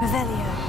Revelio.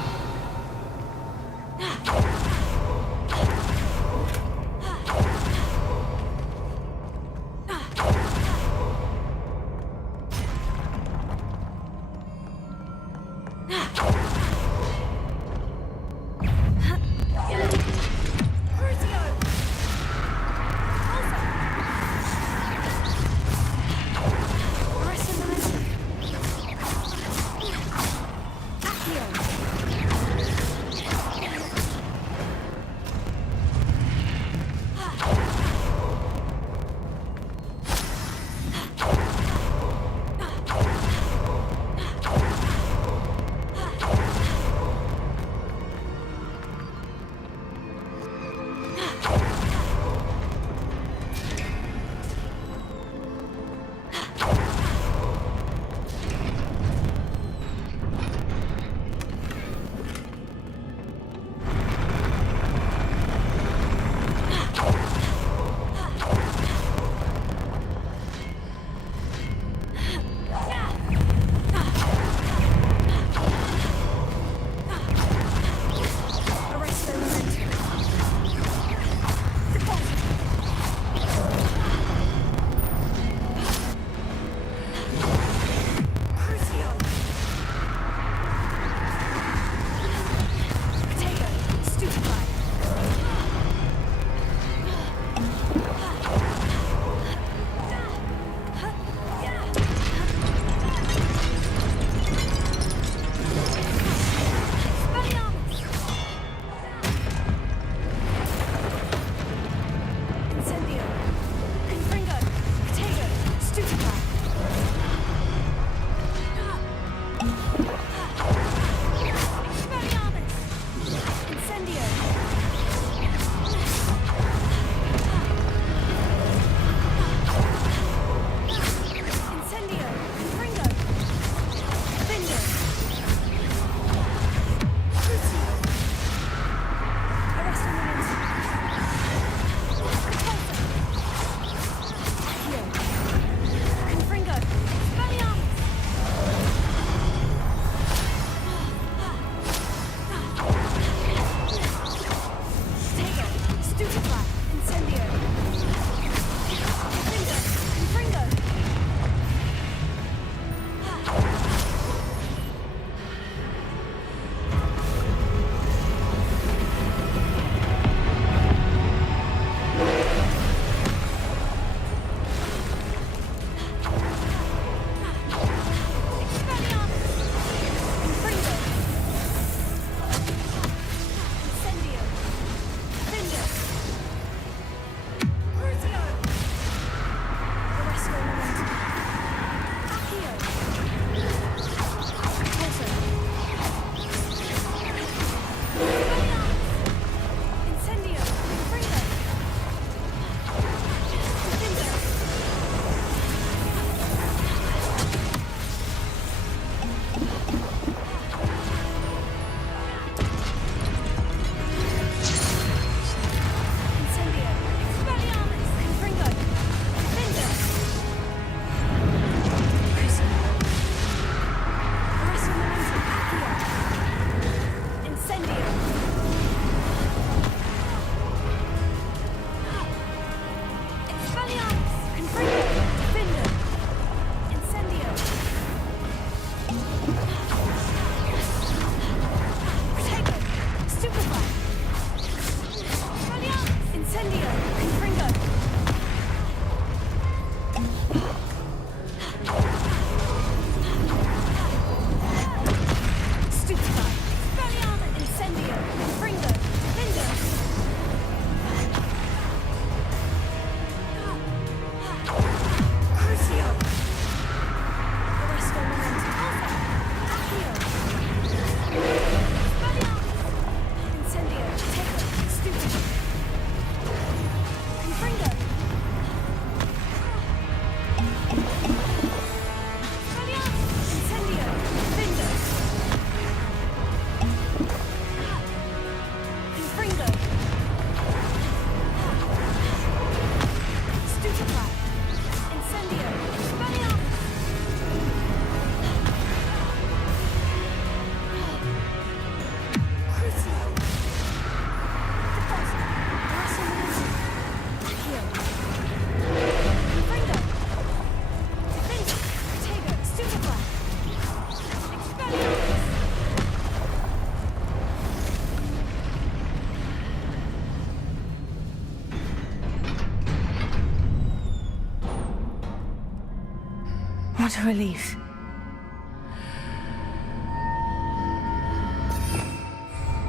What a relief.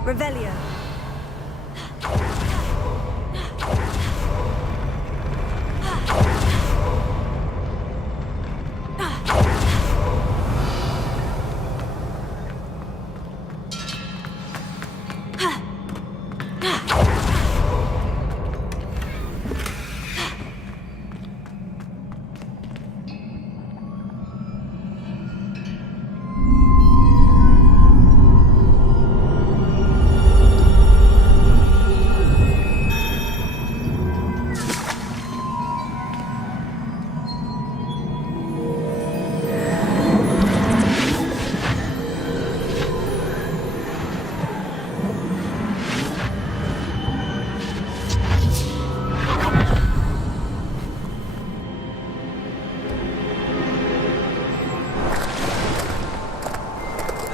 Revelio.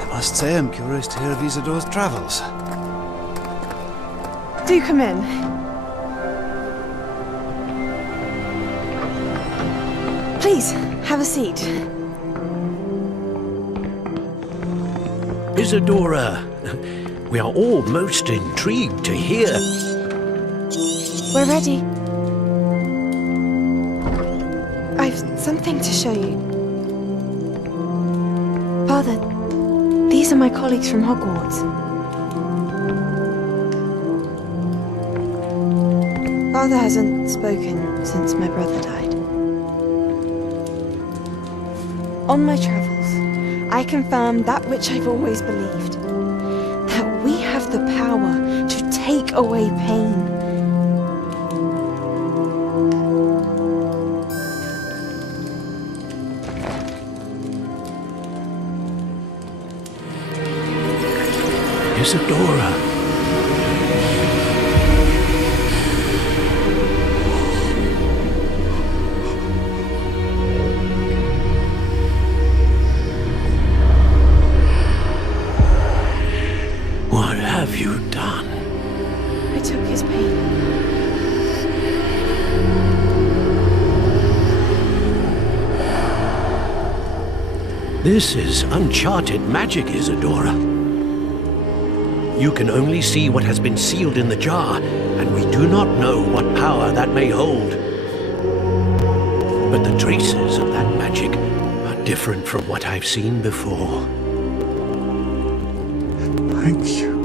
I must say I'm curious to hear of Isadore's travels. Do come in. Please, have a seat. Isadora, we are all most intrigued to hear. We're ready. I've something to show you. Father, these are my colleagues from Hogwarts. Father hasn't spoken since my brother died. On my travels, I confirmed that which I've always believed. That we have the power to take away pain. Isadora. What have you done? I took his pain. This is uncharted magic, Isadora. You can only see what has been sealed in the jar, and we do not know what power that may hold. But the traces of that magic are different from what I've seen before. Thank you.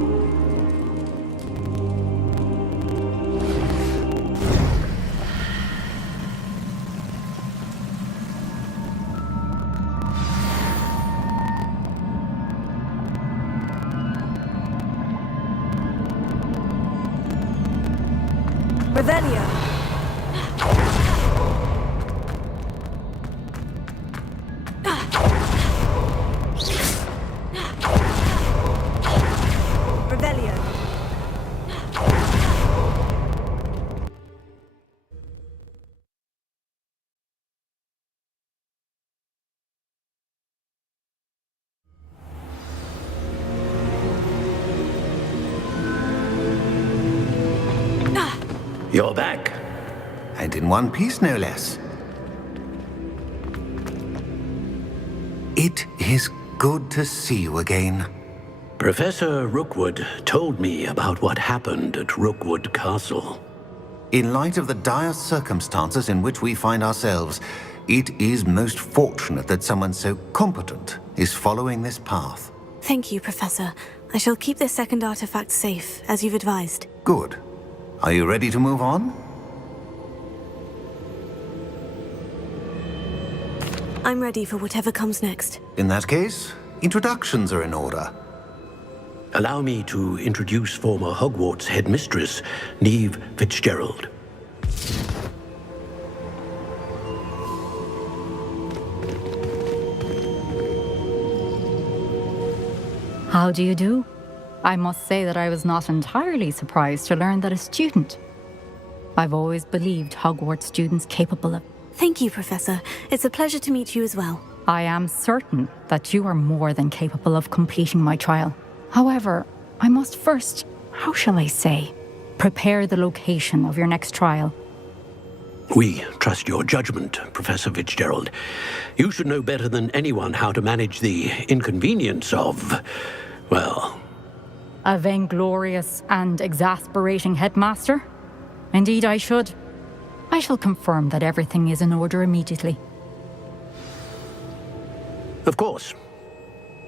Revelio. Revelio. You're back. And in one piece, no less. It is good to see you again. Professor Rookwood told me about what happened at Rookwood Castle. In light of the dire circumstances in which we find ourselves, it is most fortunate that someone so competent is following this path. Thank you, Professor. I shall keep this second artifact safe, as you've advised. Good. Are you ready to move on? I'm ready for whatever comes next. In that case, introductions are in order. Allow me to introduce former Hogwarts headmistress, Neve Fitzgerald. How do you do? I must say that I was not entirely surprised to learn that a student. I've always believed Hogwarts students capable of... Thank you, Professor. It's a pleasure to meet you as well. I am certain that you are more than capable of completing my trial. However, I must first, how shall I say, prepare the location of your next trial. We trust your judgment, Professor Fitzgerald. You should know better than anyone how to manage the inconvenience of, well... A vainglorious and exasperating headmaster? Indeed I should. I shall confirm that everything is in order immediately. Of course.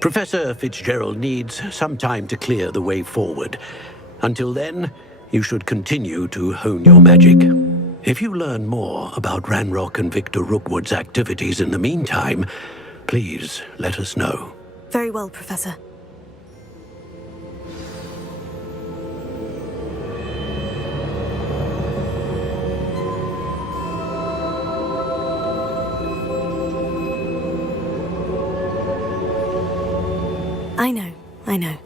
Professor Fitzgerald needs some time to clear the way forward. Until then, you should continue to hone your magic. If you learn more about Ranrock and Victor Rookwood's activities in the meantime, please let us know. Very well, Professor. I know.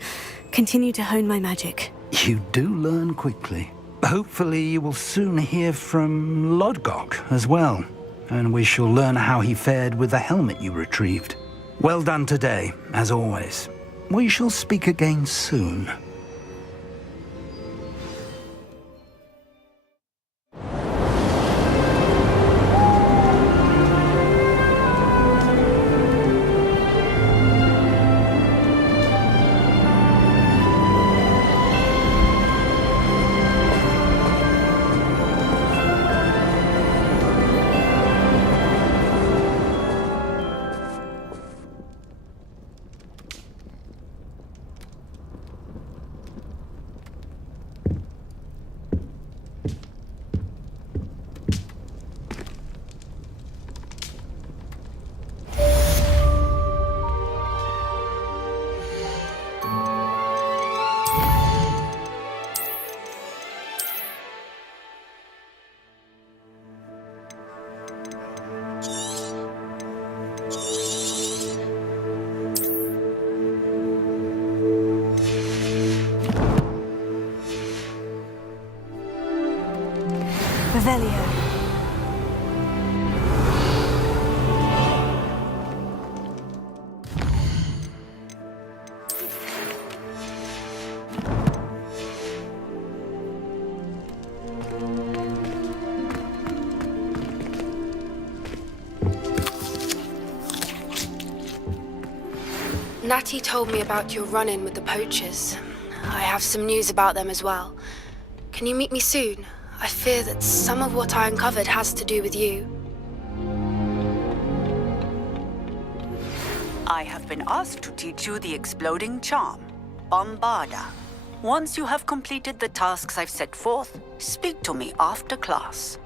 Continue to hone my magic. You do learn quickly. Hopefully you will soon hear from Lodgok as well, and we shall learn how he fared with the helmet you retrieved. Well done today, as always. We shall speak again soon. Revelio. Natty told me about your run-in with the poachers. I have some news about them as well. Can you meet me soon? I fear that some of what I uncovered has to do with you. I have been asked to teach you the exploding charm, Bombarda. Once you have completed the tasks I've set forth, speak to me after class.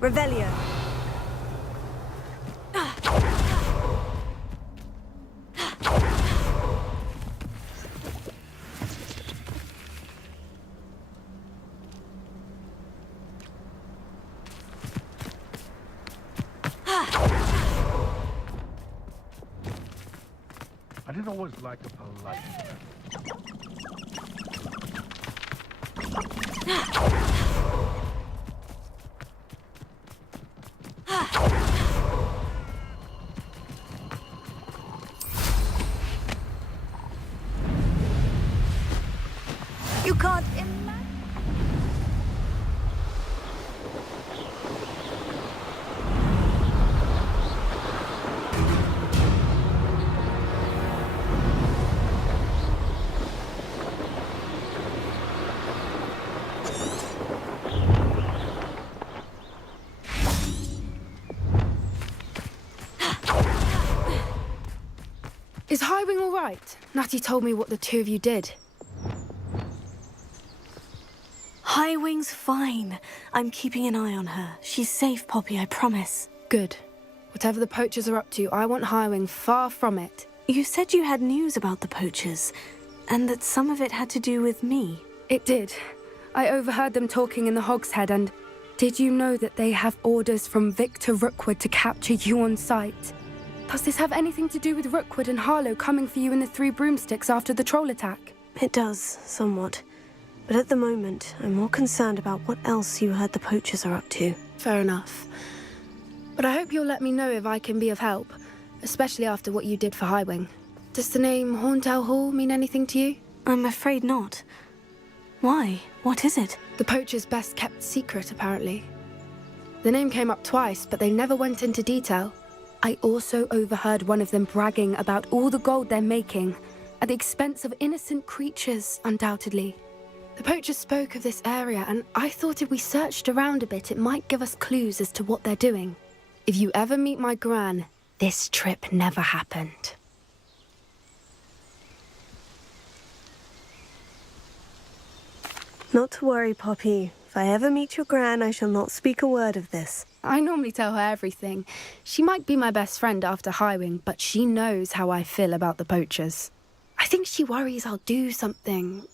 Revelio. I didn't always like a polite. You can't imagine. Is Highwing all right? Natty told me what the two of you did. Highwing's fine. I'm keeping an eye on her. She's safe, Poppy, I promise. Good. Whatever the poachers are up to, I want Highwing far from it. You said you had news about the poachers, and that some of it had to do with me. It did. I overheard them talking in the Hogshead, and did you know that they have orders from Victor Rookwood to capture you on sight? Does this have anything to do with Rookwood and Harlow coming for you in the Three Broomsticks after the troll attack? It does, somewhat. But at the moment, I'm more concerned about what else you heard the poachers are up to. Fair enough. But I hope you'll let me know if I can be of help, especially after what you did for Highwing. Does the name Horntail Hall mean anything to you? I'm afraid not. Why? What is it? The poachers' best kept secret, apparently. The name came up twice, but they never went into detail. I also overheard one of them bragging about all the gold they're making, at the expense of innocent creatures, undoubtedly. The poachers spoke of this area, and I thought if we searched around a bit, it might give us clues as to what they're doing. If you ever meet my gran, this trip never happened. Not to worry, Poppy. If I ever meet your gran, I shall not speak a word of this. I normally tell her everything. She might be my best friend after Highwing, but she knows how I feel about the poachers. I think she worries I'll do something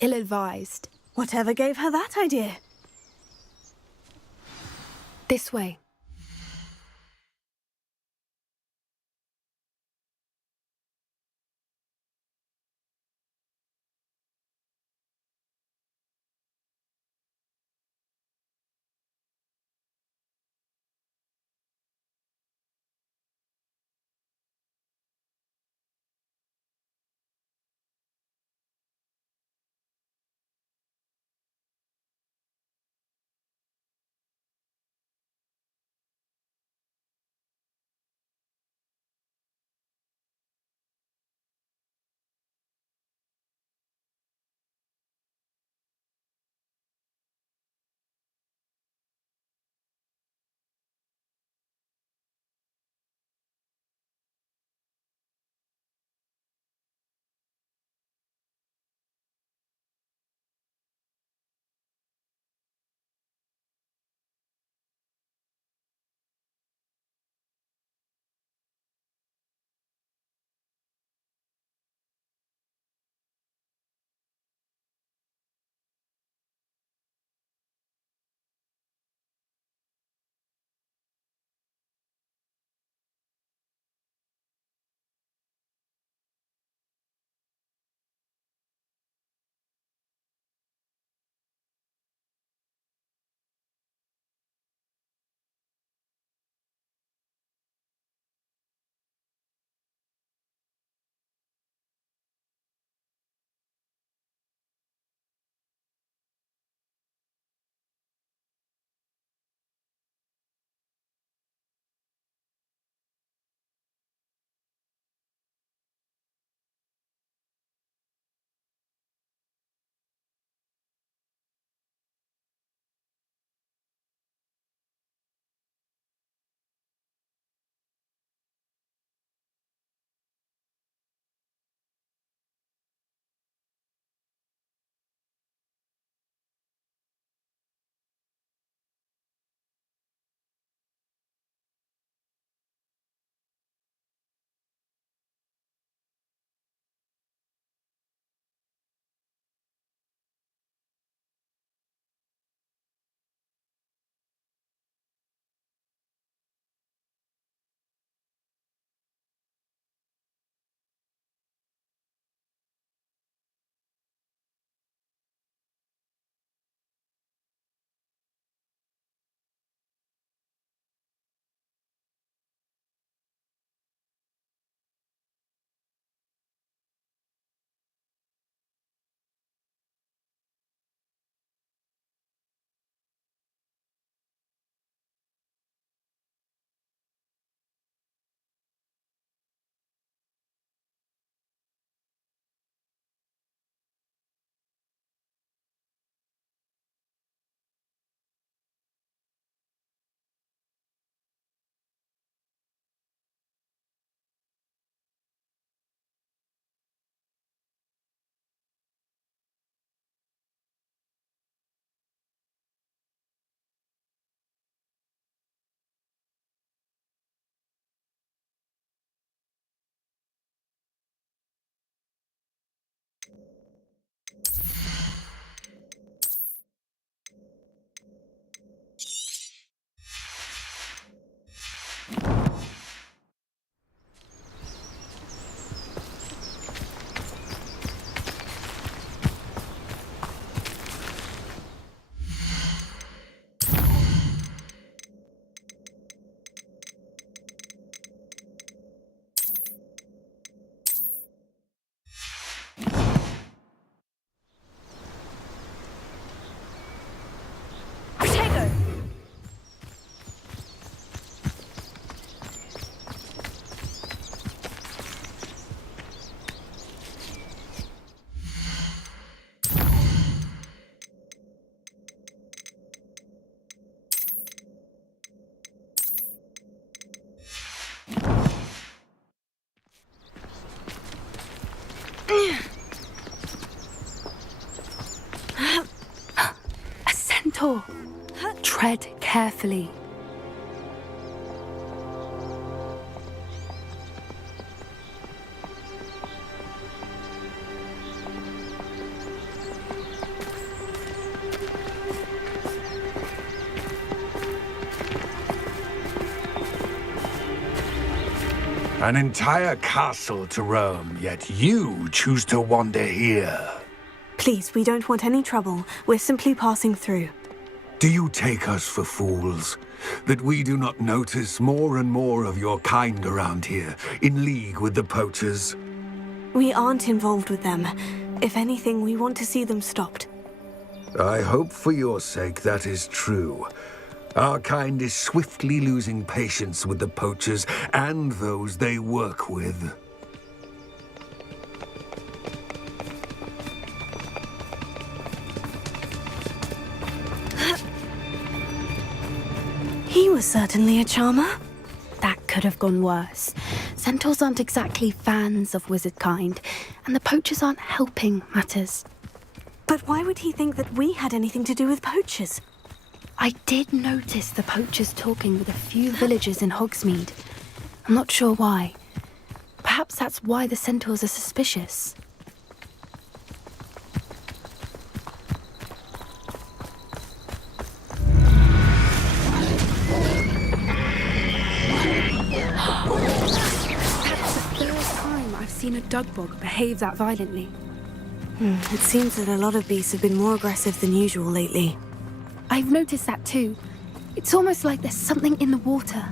ill-advised. Whatever gave her that idea? This way. centaur. Tread carefully. An entire castle to roam, yet you choose to wander here. Please, we don't want any trouble. We're simply passing through. Do you take us for fools? That we do not notice more and more of your kind around here, in league with the poachers? We aren't involved with them. If anything, we want to see them stopped. I hope for your sake that is true. Our kind is swiftly losing patience with the poachers and those they work with. He was certainly a charmer. That could have gone worse. Centaurs aren't exactly fans of wizard kind, and the poachers aren't helping matters. But why would he think that we had anything to do with poachers? I did notice the poachers talking with a few villagers in Hogsmeade. I'm not sure why. Perhaps that's why the centaurs are suspicious. That's the first time I've seen a dugbog behave that violently. It seems that a lot of beasts have been more aggressive than usual lately. I've noticed that too. It's almost like there's something in the water.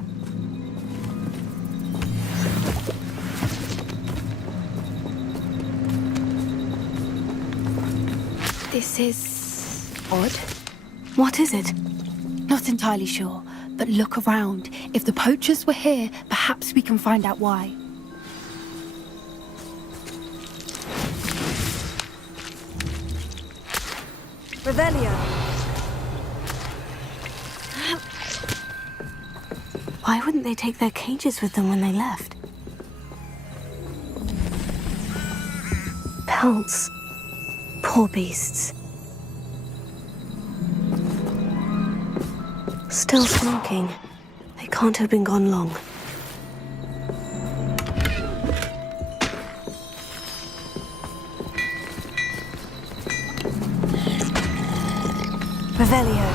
This is odd. What is it? Not entirely sure, but look around. If the poachers were here, perhaps we can find out why. Revelio. Why wouldn't they take their cages with them when they left? Pelts. Poor beasts. Still smoking. They can't have been gone long. Revelio.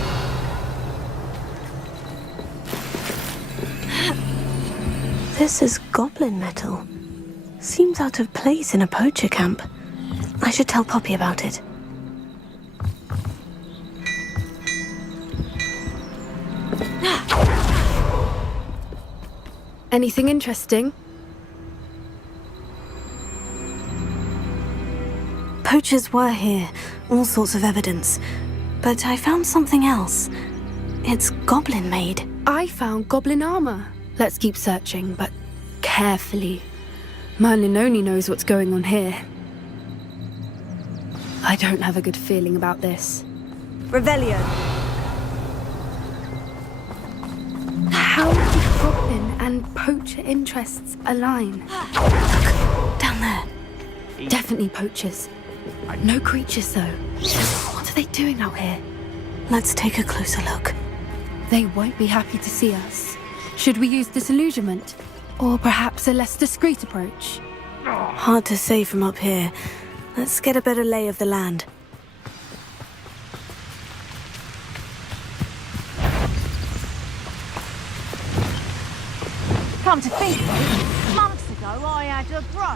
This is goblin metal. Seems out of place in a poacher camp. I should tell Poppy about it. Anything interesting? Poachers were here, all sorts of evidence. But I found something else. It's goblin made. I found goblin armor. Let's keep searching, but carefully. Merlin only knows what's going on here. I don't have a good feeling about this. Revelio. How did goblin and poacher interests align? Look, down there. Definitely poachers. No creatures, though. What are they doing out here? Let's take a closer look. They won't be happy to see us. Should we use disillusionment? Or perhaps a less discreet approach? Hard to say from up here. Let's get a better lay of the land. Come to think of it, months ago I had a bro.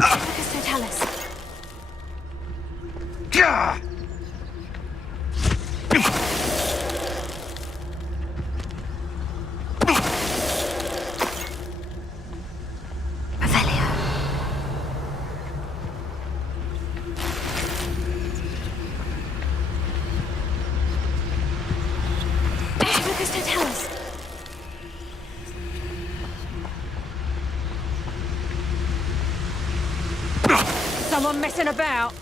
Lucas Totalis. Someone messing about.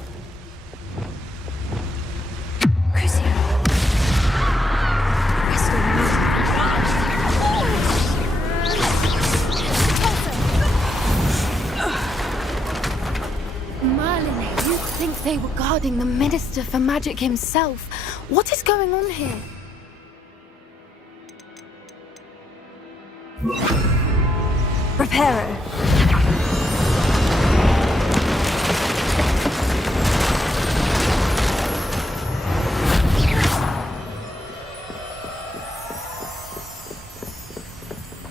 think they were guarding the Minister for Magic himself. What is going on here? Reparo.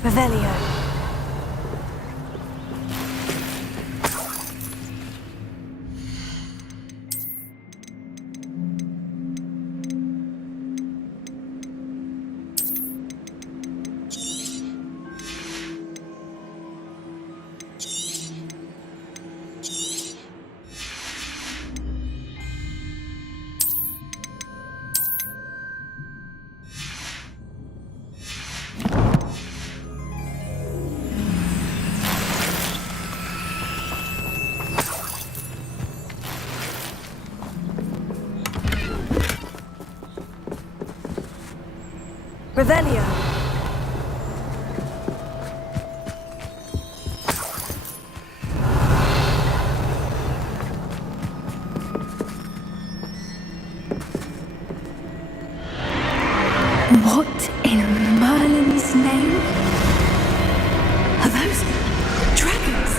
Revelio. Revelio. What in Merlin's name? Are those dragons?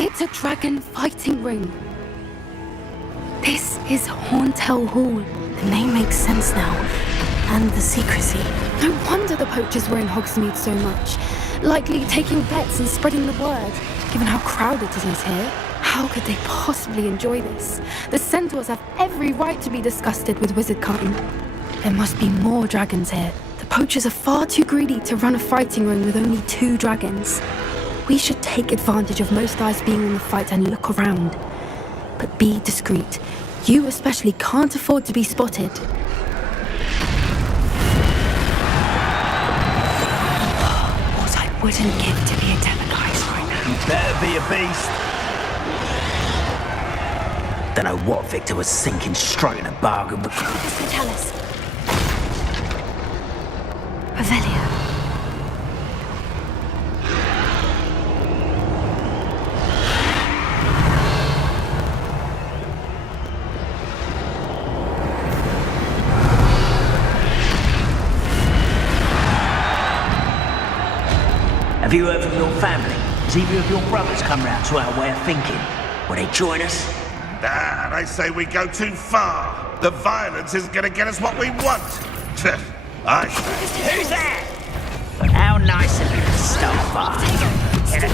It's a dragon fighting ring. This is Hauntel Hall. The name makes sense now. And the secrecy. No wonder the poachers were in Hogsmeade so much. Likely taking bets and spreading the word, given how crowded it is here. How could they possibly enjoy this? The centaurs have every right to be disgusted with wizardkind. There must be more dragons here. The poachers are far too greedy to run a fighting ring with only 2 dragons. We should take advantage of most eyes being on the fight and look around. But be discreet. You especially can't afford to be spotted. What I wouldn't give to be a Demoguise right now. You better be a beast. Don't know what Victor was sinking straight in a bargain, but... Tell us. Revelio. Have you heard from your family? Has either of your brothers come round to our way of thinking? Will they join us? Nah, they say we go too far. The violence isn't gonna get us what we want. I say... Who's that? How nice of you to stop by. In a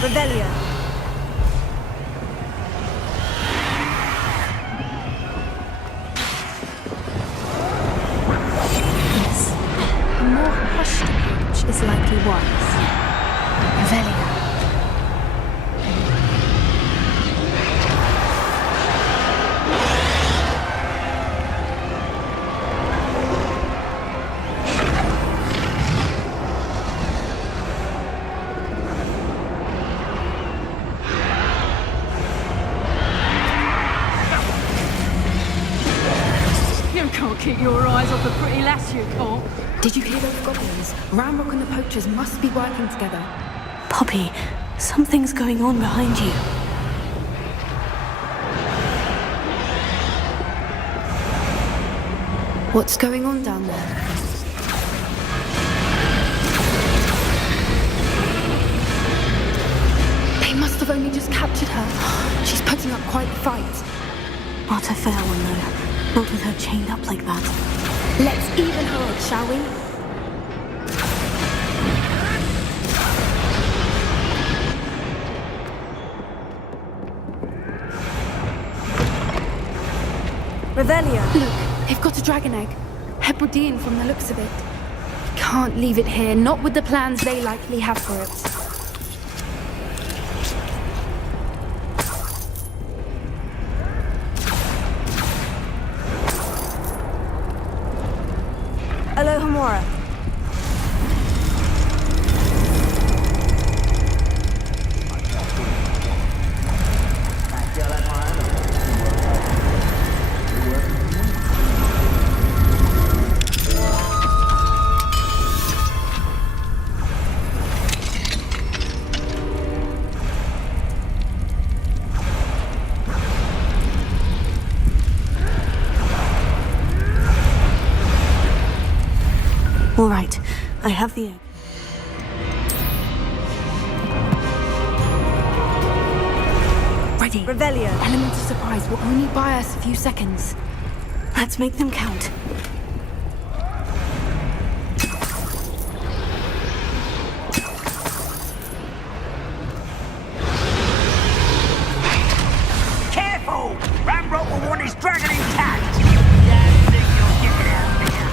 Revelio. Yes. A more hushed approach is likely wise. Revelio. Keep your eyes off the pretty lass you caught. Did you hear those goblins? Ramrock and the poachers must be working together. Poppy, something's going on behind you. What's going on down there? her. She's putting up quite the fight. Not a fair one, though. Not with her chained up like that. Let's even her out, shall we? Revelio. Look, they've got a dragon egg. Hebridean from the looks of it. Can't leave it here, not with the plans they likely have for it. Alohomora. All right, I have the egg. Ready. Revelio. Element of surprise will only buy us a few seconds. Let's make them count. Careful! Ramrot will want his dragon intact! Damn thing you'll get it out of here!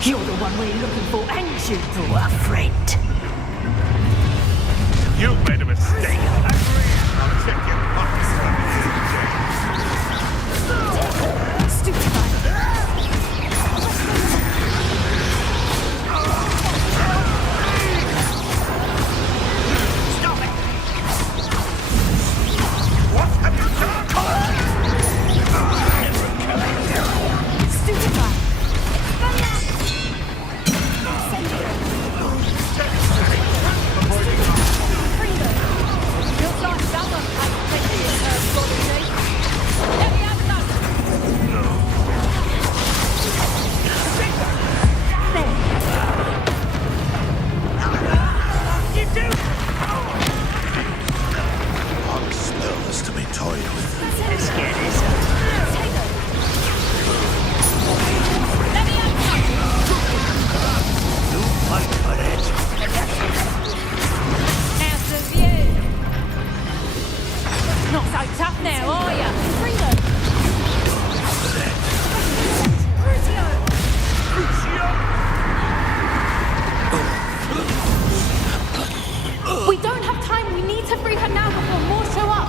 You're the one we're looking for, and you, poor friend. You made a mistake. I'll check your pockets. Stop it! What have you done? Not so tough now, are ya? We don't have time. We need to free her now before more show up.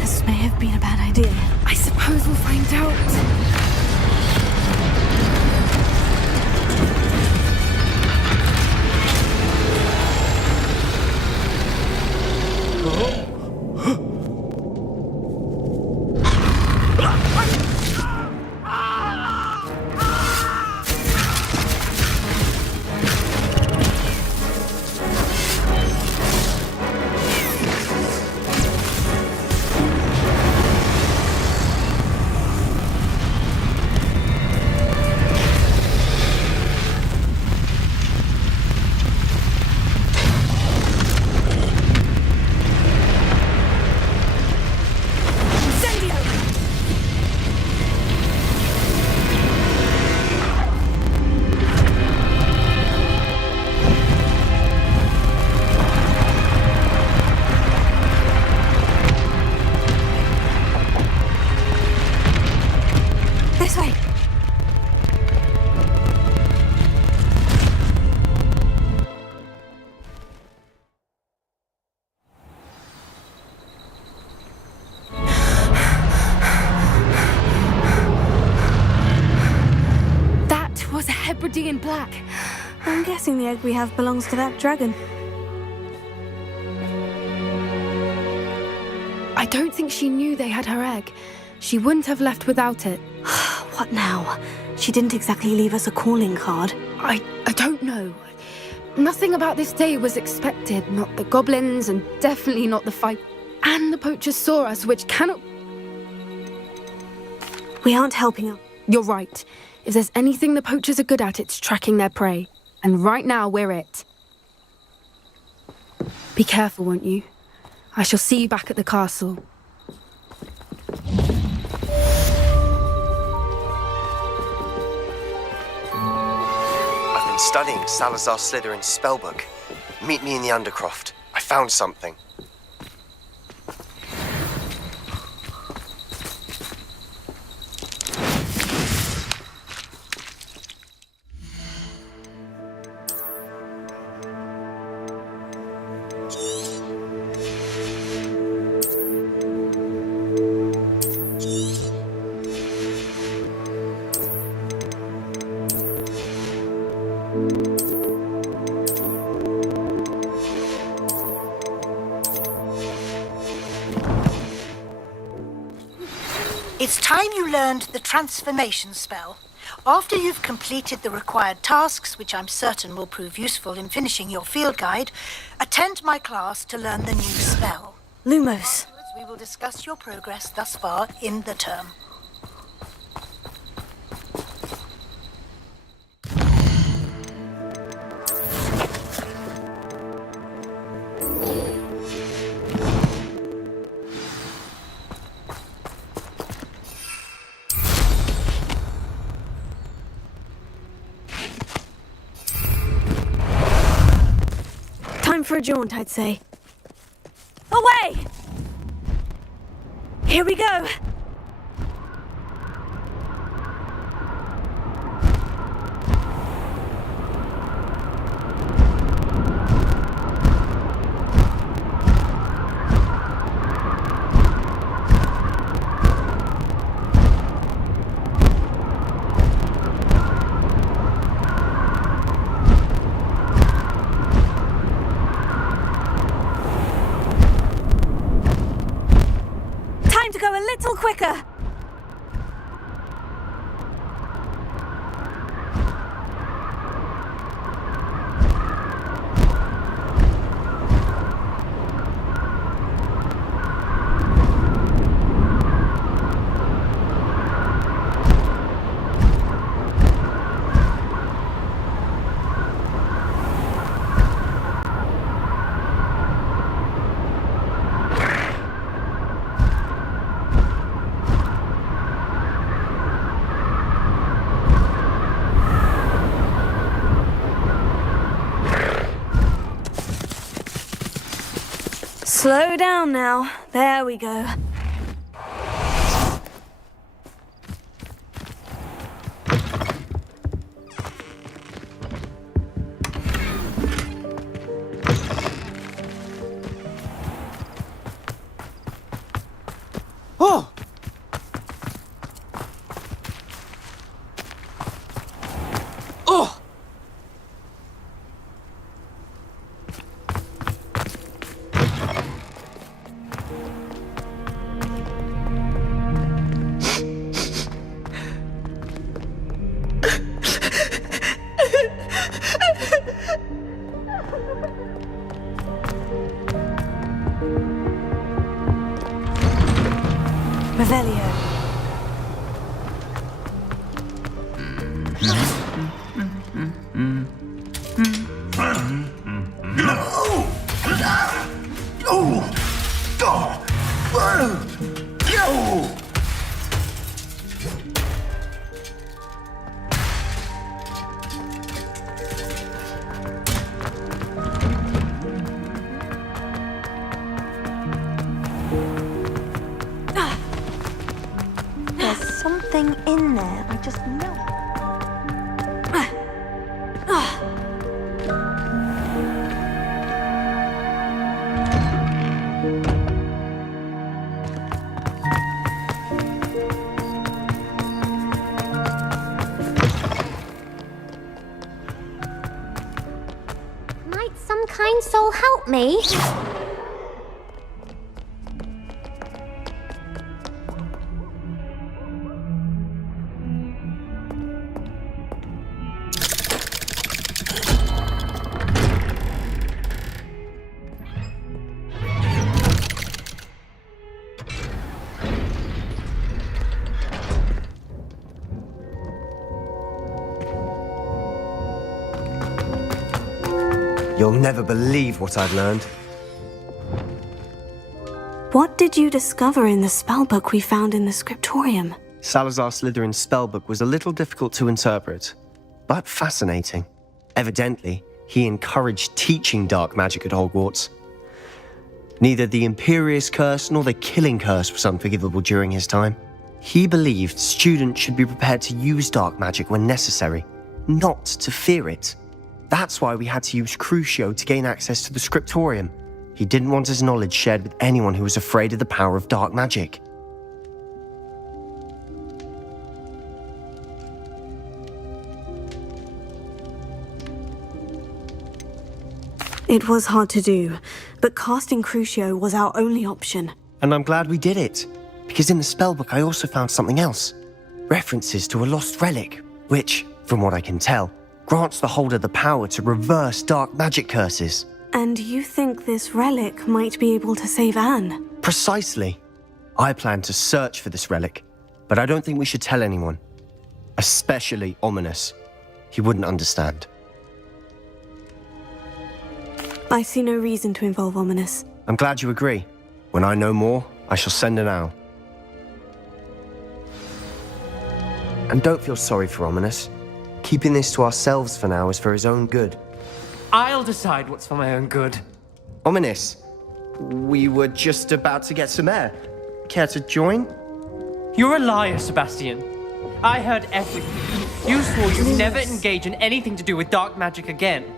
This may have been a bad idea. I suppose we'll find out. This way. That was a Hebridean black. I'm guessing the egg we have belongs to that dragon. I don't think she knew they had her egg. She wouldn't have left without it. What now? She didn't exactly leave us a calling card. I don't know. Nothing about this day was expected. Not the goblins, and definitely not the fight. And the poachers saw us, which cannot... We aren't helping them. You're right. If there's anything the poachers are good at, it's tracking their prey. And right now, we're it. Be careful, won't you? I shall see you back at the castle. I've been studying Salazar Slytherin's spellbook. Meet me in the Undercroft. I found something. It's time you learned the transformation spell. After you've completed the required tasks, which I'm certain will prove useful in finishing your field guide, attend my class to learn the new spell. Lumos. Afterwards, we will discuss your progress thus far in the term. Time for a jaunt, I'd say. Away! Here we go! Little quicker! Slow down now. There we go. Oh! Oh! Revelio. something in there. I just know. Might some kind soul help me? You'll never believe what I've learned. What did you discover in the spellbook we found in the scriptorium? Salazar Slytherin's spellbook was a little difficult to interpret, but fascinating. Evidently, he encouraged teaching dark magic at Hogwarts. Neither the Imperious Curse nor the Killing Curse was unforgivable during his time. He believed students should be prepared to use dark magic when necessary, not to fear it. That's why we had to use Crucio to gain access to the scriptorium. He didn't want his knowledge shared with anyone who was afraid of the power of dark magic. It was hard to do, but casting Crucio was our only option. And I'm glad we did it, because in the spellbook I also found something else. References to a lost relic, which, from what I can tell, grants the holder the power to reverse dark magic curses. And you think this relic might be able to save Anne? Precisely. I plan to search for this relic, but I don't think we should tell anyone. Especially Ominous. He wouldn't understand. I see no reason to involve Ominous. I'm glad you agree. When I know more, I shall send an owl. And don't feel sorry for Ominous. Keeping this to ourselves for now is for his own good. I'll decide what's for my own good. Ominous, we were just about to get some air. Care to join? You're a liar, Sebastian. I heard everything. You swore you'd never engage in anything to do with dark magic again.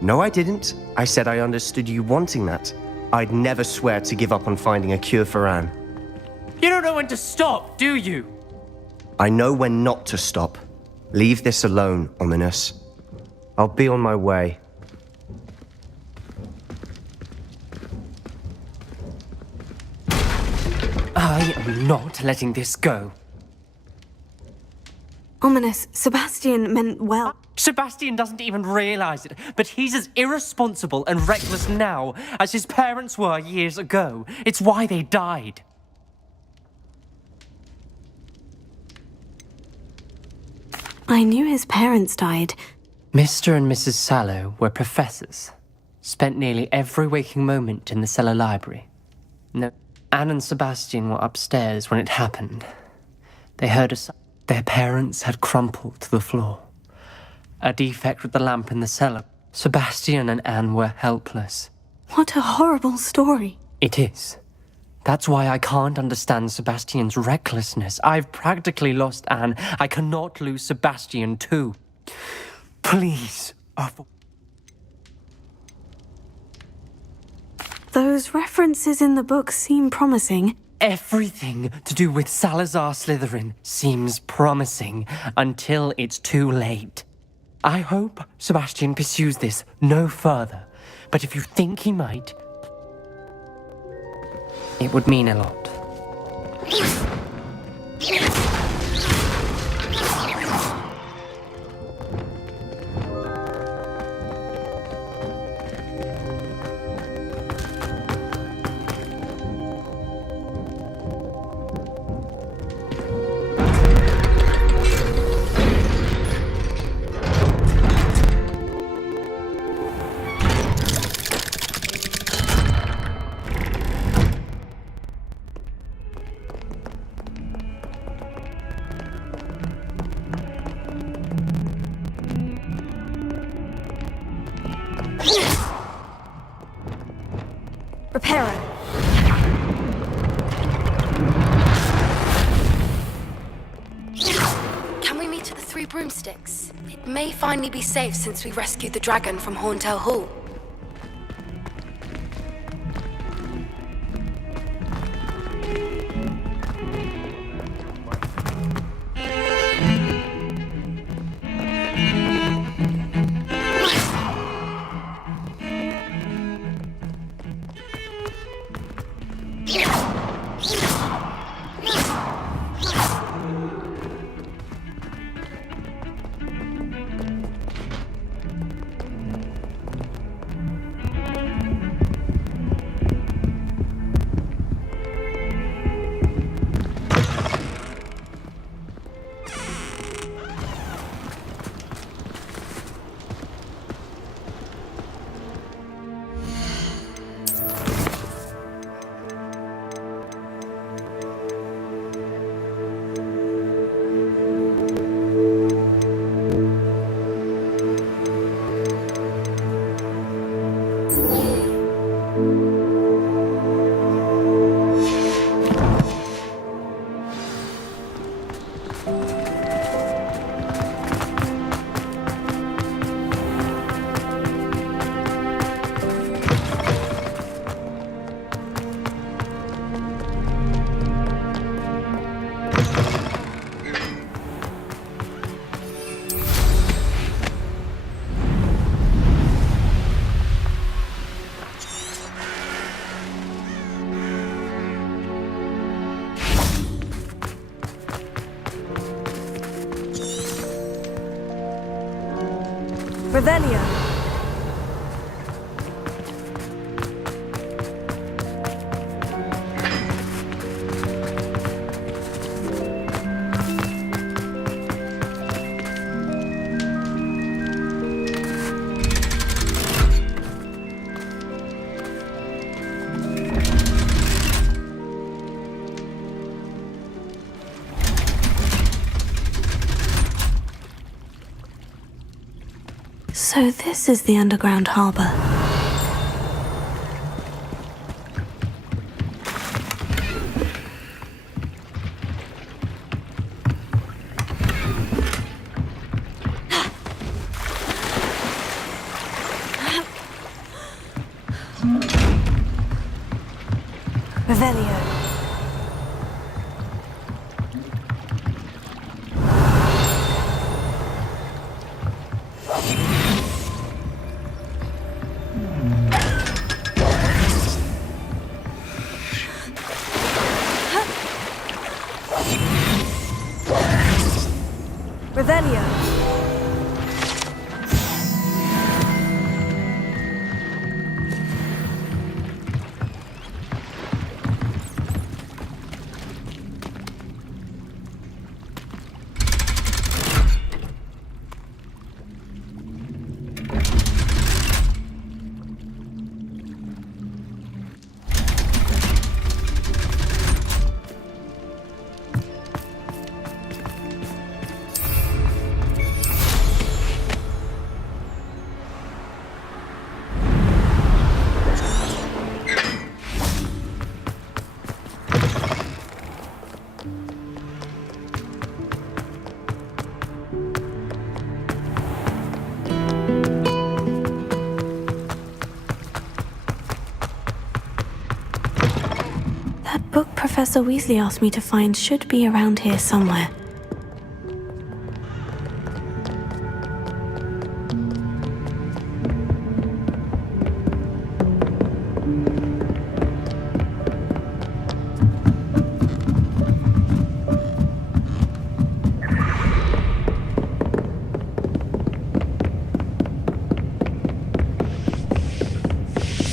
No, I didn't. I said I understood you wanting that. I'd never swear to give up on finding a cure for Anne. You don't know when to stop, do you? I know when not to stop. Leave this alone, Ominous. I'll be on my way. I am not letting this go. Ominous, Sebastian meant well. Sebastian doesn't even realize it, but he's as irresponsible and reckless now as his parents were years ago. It's why they died. I knew his parents died. Mr. and Mrs. Sallow were professors. Spent nearly every waking moment in the cellar library. No, Anne and Sebastian were upstairs when it happened. They heard their parents had crumpled to the floor. A defect with the lamp in the cellar. Sebastian and Anne were helpless. What a horrible story. It is. That's why I can't understand Sebastian's recklessness. I've practically lost Anne. I cannot lose Sebastian too. Please. Those references in the book seem promising. Everything to do with Salazar Slytherin seems promising until it's too late. I hope Sebastian pursues this no further, but if you think he might, it would mean a lot. broomsticks. It may finally be safe since we rescued the dragon from Horntail Hall. Revelio. So this is the underground harbor. Revelio. Revelio. That book Professor Weasley asked me to find should be around here somewhere.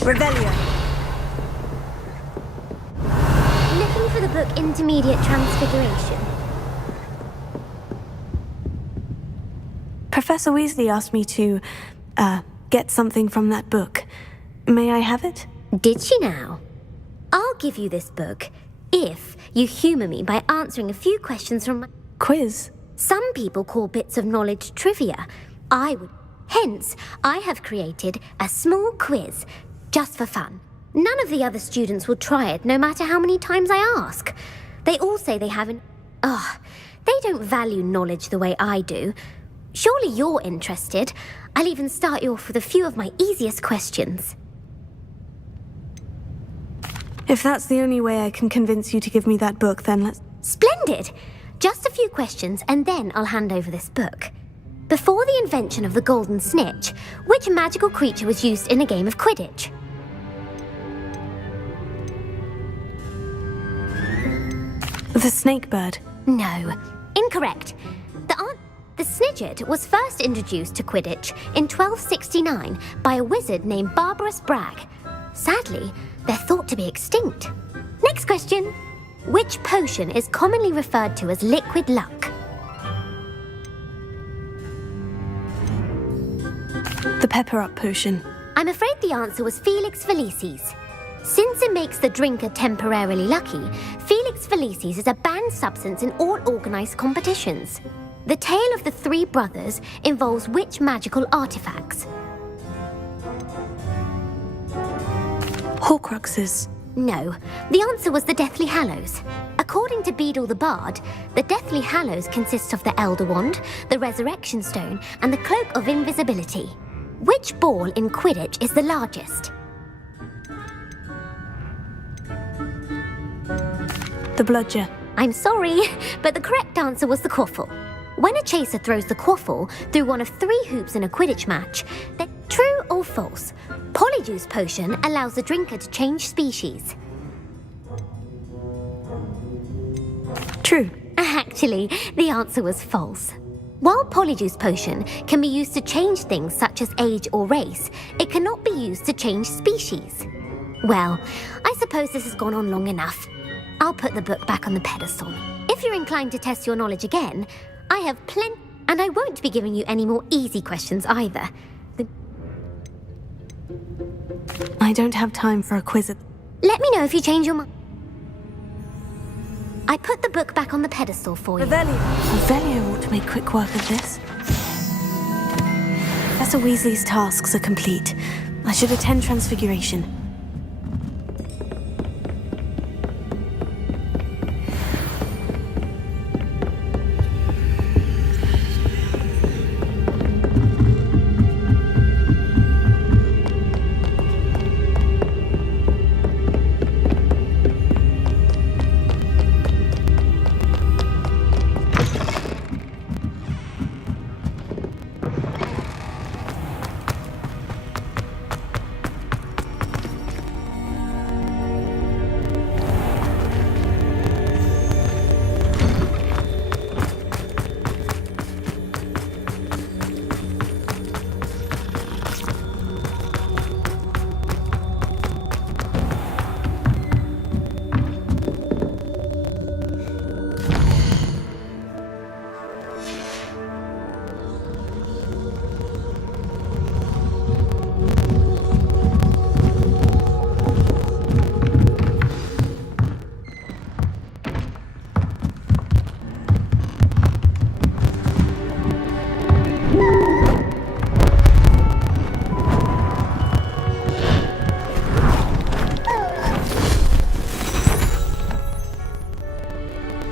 Revelio. Looking for the book Intermediate Transfiguration. Professor Weasley asked me to, get something from that book. May I have it? Did she now? I'll give you this book if you humor me by answering a few questions from my quiz. Some people call bits of knowledge trivia. I would. Hence, I have created a small quiz just for fun. None of the other students will try it, no matter how many times I ask. They all say they haven't. They don't value knowledge the way I do. Surely you're interested. I'll even start you off with a few of my easiest questions. If that's the only way I can convince you to give me that book, then let's... Splendid! Just a few questions and then I'll hand over this book. Before the invention of the golden snitch, which magical creature was used in a game of Quidditch? The snake bird. No, incorrect. The Snidget was first introduced to Quidditch in 1269 by a wizard named Barbarous Bragg. Sadly, they're thought to be extinct. Next question. Which potion is commonly referred to as liquid luck? The pepper-up potion. I'm afraid the answer was Felix Felicis. Since it makes the drinker temporarily lucky, Felix Felicis is a banned substance in all organized competitions. The tale of the three brothers involves which magical artifacts? Horcruxes. No, the answer was the Deathly Hallows. According to Beadle the Bard, the Deathly Hallows consists of the Elder Wand, the Resurrection Stone, and the Cloak of Invisibility. Which ball in Quidditch is the largest? The bludger. I'm sorry, but the correct answer was the quaffle. When a chaser throws the quaffle through one of 3 hoops in a Quidditch match, then true or false? Polyjuice potion allows the drinker to change species. True. Actually, the answer was false. While Polyjuice potion can be used to change things such as age or race, it cannot be used to change species. Well, I suppose this has gone on long enough. I'll put the book back on the pedestal. If you're inclined to test your knowledge again, I have plenty, and I won't be giving you any more easy questions either. I don't have time for a quiz at... Let me know if you change your mind. I put the book back on the pedestal for you. Revelio ought to make quick work of this. Professor Weasley's tasks are complete. I should attend Transfiguration.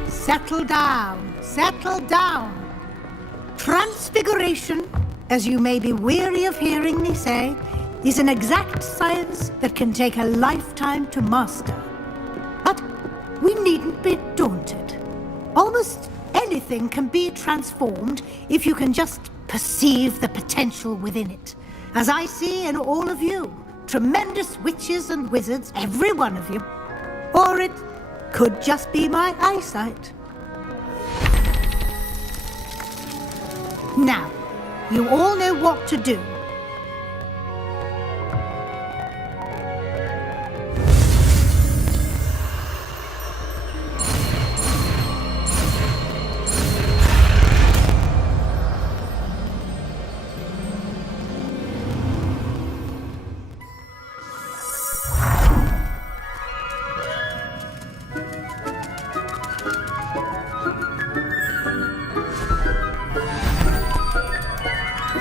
Settle down, settle down. Transfiguration, as you may be weary of hearing me say, is an exact science that can take a lifetime to master. But we needn't be daunted. Almost anything can be transformed if you can just perceive the potential within it. As I see in all of you, tremendous witches and wizards, every one of you. Or it could just be my eyesight. Now, you all know what to do.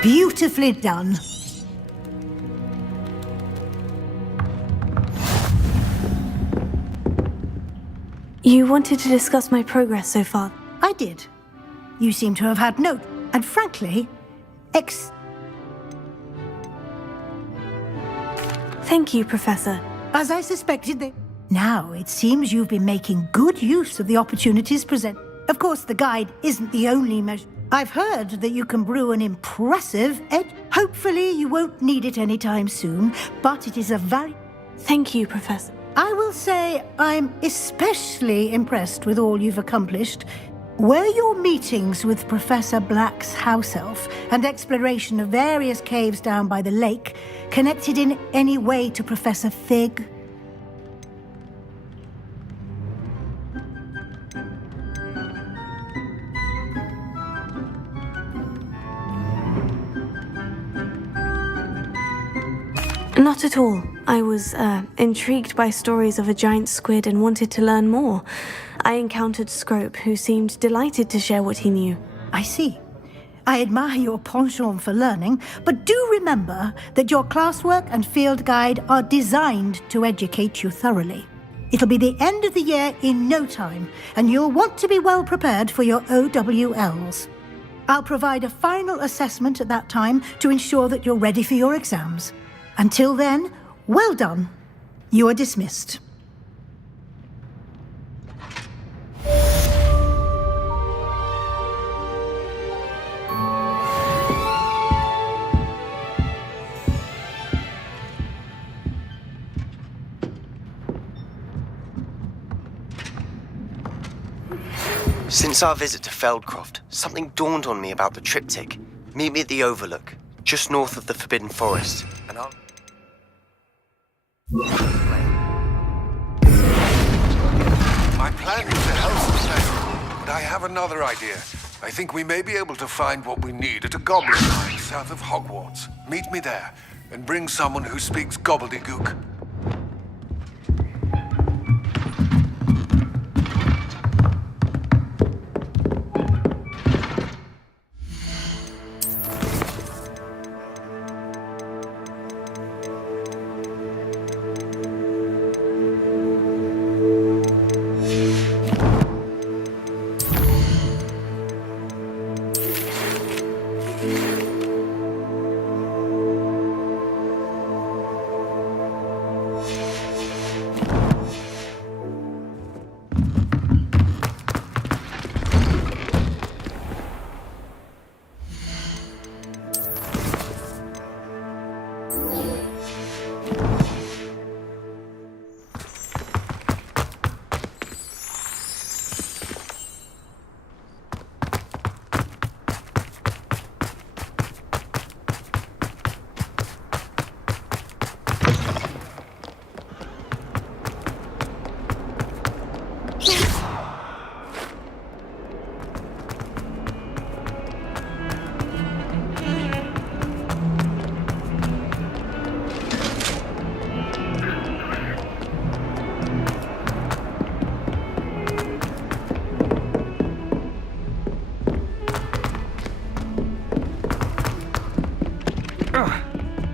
Beautifully done. You wanted to discuss my progress so far? I did. You seem to have had no, and frankly, Thank you, Professor. as I suspected, Now, it seems you've been making good use of the opportunities presented. Of course, the guide isn't the only measure. I've heard that you can brew an impressive Hopefully, you won't need it anytime soon, but it is a very... Thank you, Professor. I will say I'm especially impressed with all you've accomplished. Were your meetings with Professor Black's house elf and exploration of various caves down by the lake connected in any way to Professor Fig? Not at all. I was intrigued by stories of a giant squid and wanted to learn more. I encountered Scrope, who seemed delighted to share what he knew. I see. I admire your penchant for learning, but do remember that your classwork and field guide are designed to educate you thoroughly. It'll be the end of the year in no time, and you'll want to be well prepared for your OWLs. I'll provide a final assessment at that time to ensure that you're ready for your exams. Until then, well done. You are dismissed. Since our visit to Feldcroft, something dawned on me about the triptych. Meet me at the Overlook, just north of the Forbidden Forest, and I'll... My plan is to help the Slayer, but I have another idea. I think we may be able to find what we need at a goblin mine south of Hogwarts. Meet me there, and bring someone who speaks gobbledygook.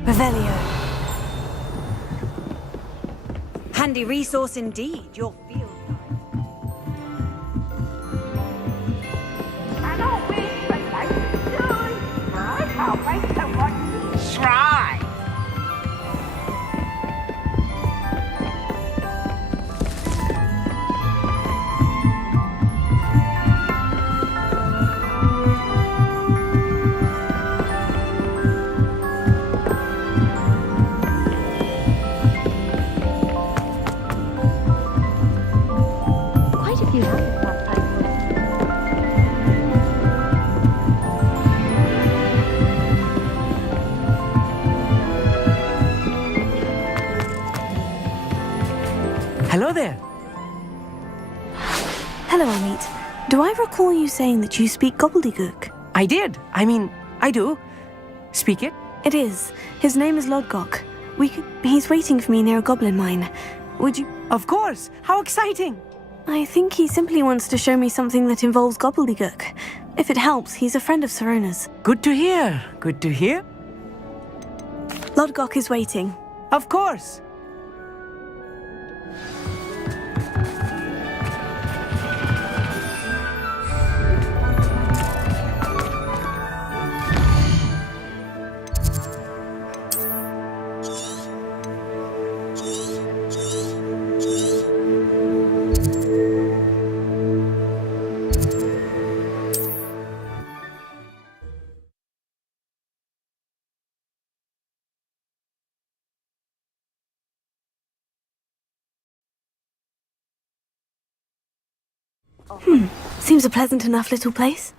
Revelio. Handy resource indeed, your field Try! Quite a few habits that time. Hello there. Hello, Amit. Do I recall you saying that you speak gobbledygook? I did. I do. Speak it? It is. His name is Lodgok. He's waiting for me near a goblin mine. Would you... Of course. How exciting. I think he simply wants to show me something that involves gobbledygook. If it helps, he's a friend of Sirona's. Good to hear. Good to hear. Lodgok is waiting. Of course. Seems a pleasant enough little place.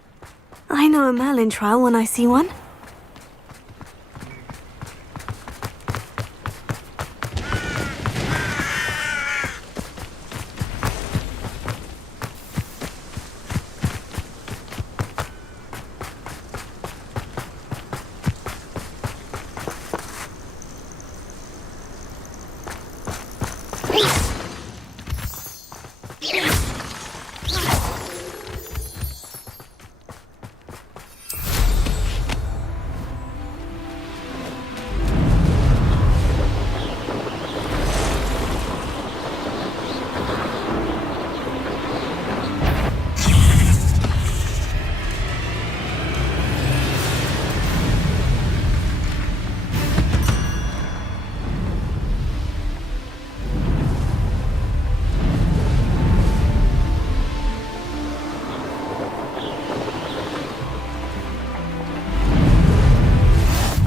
I know a Merlin trial when I see one.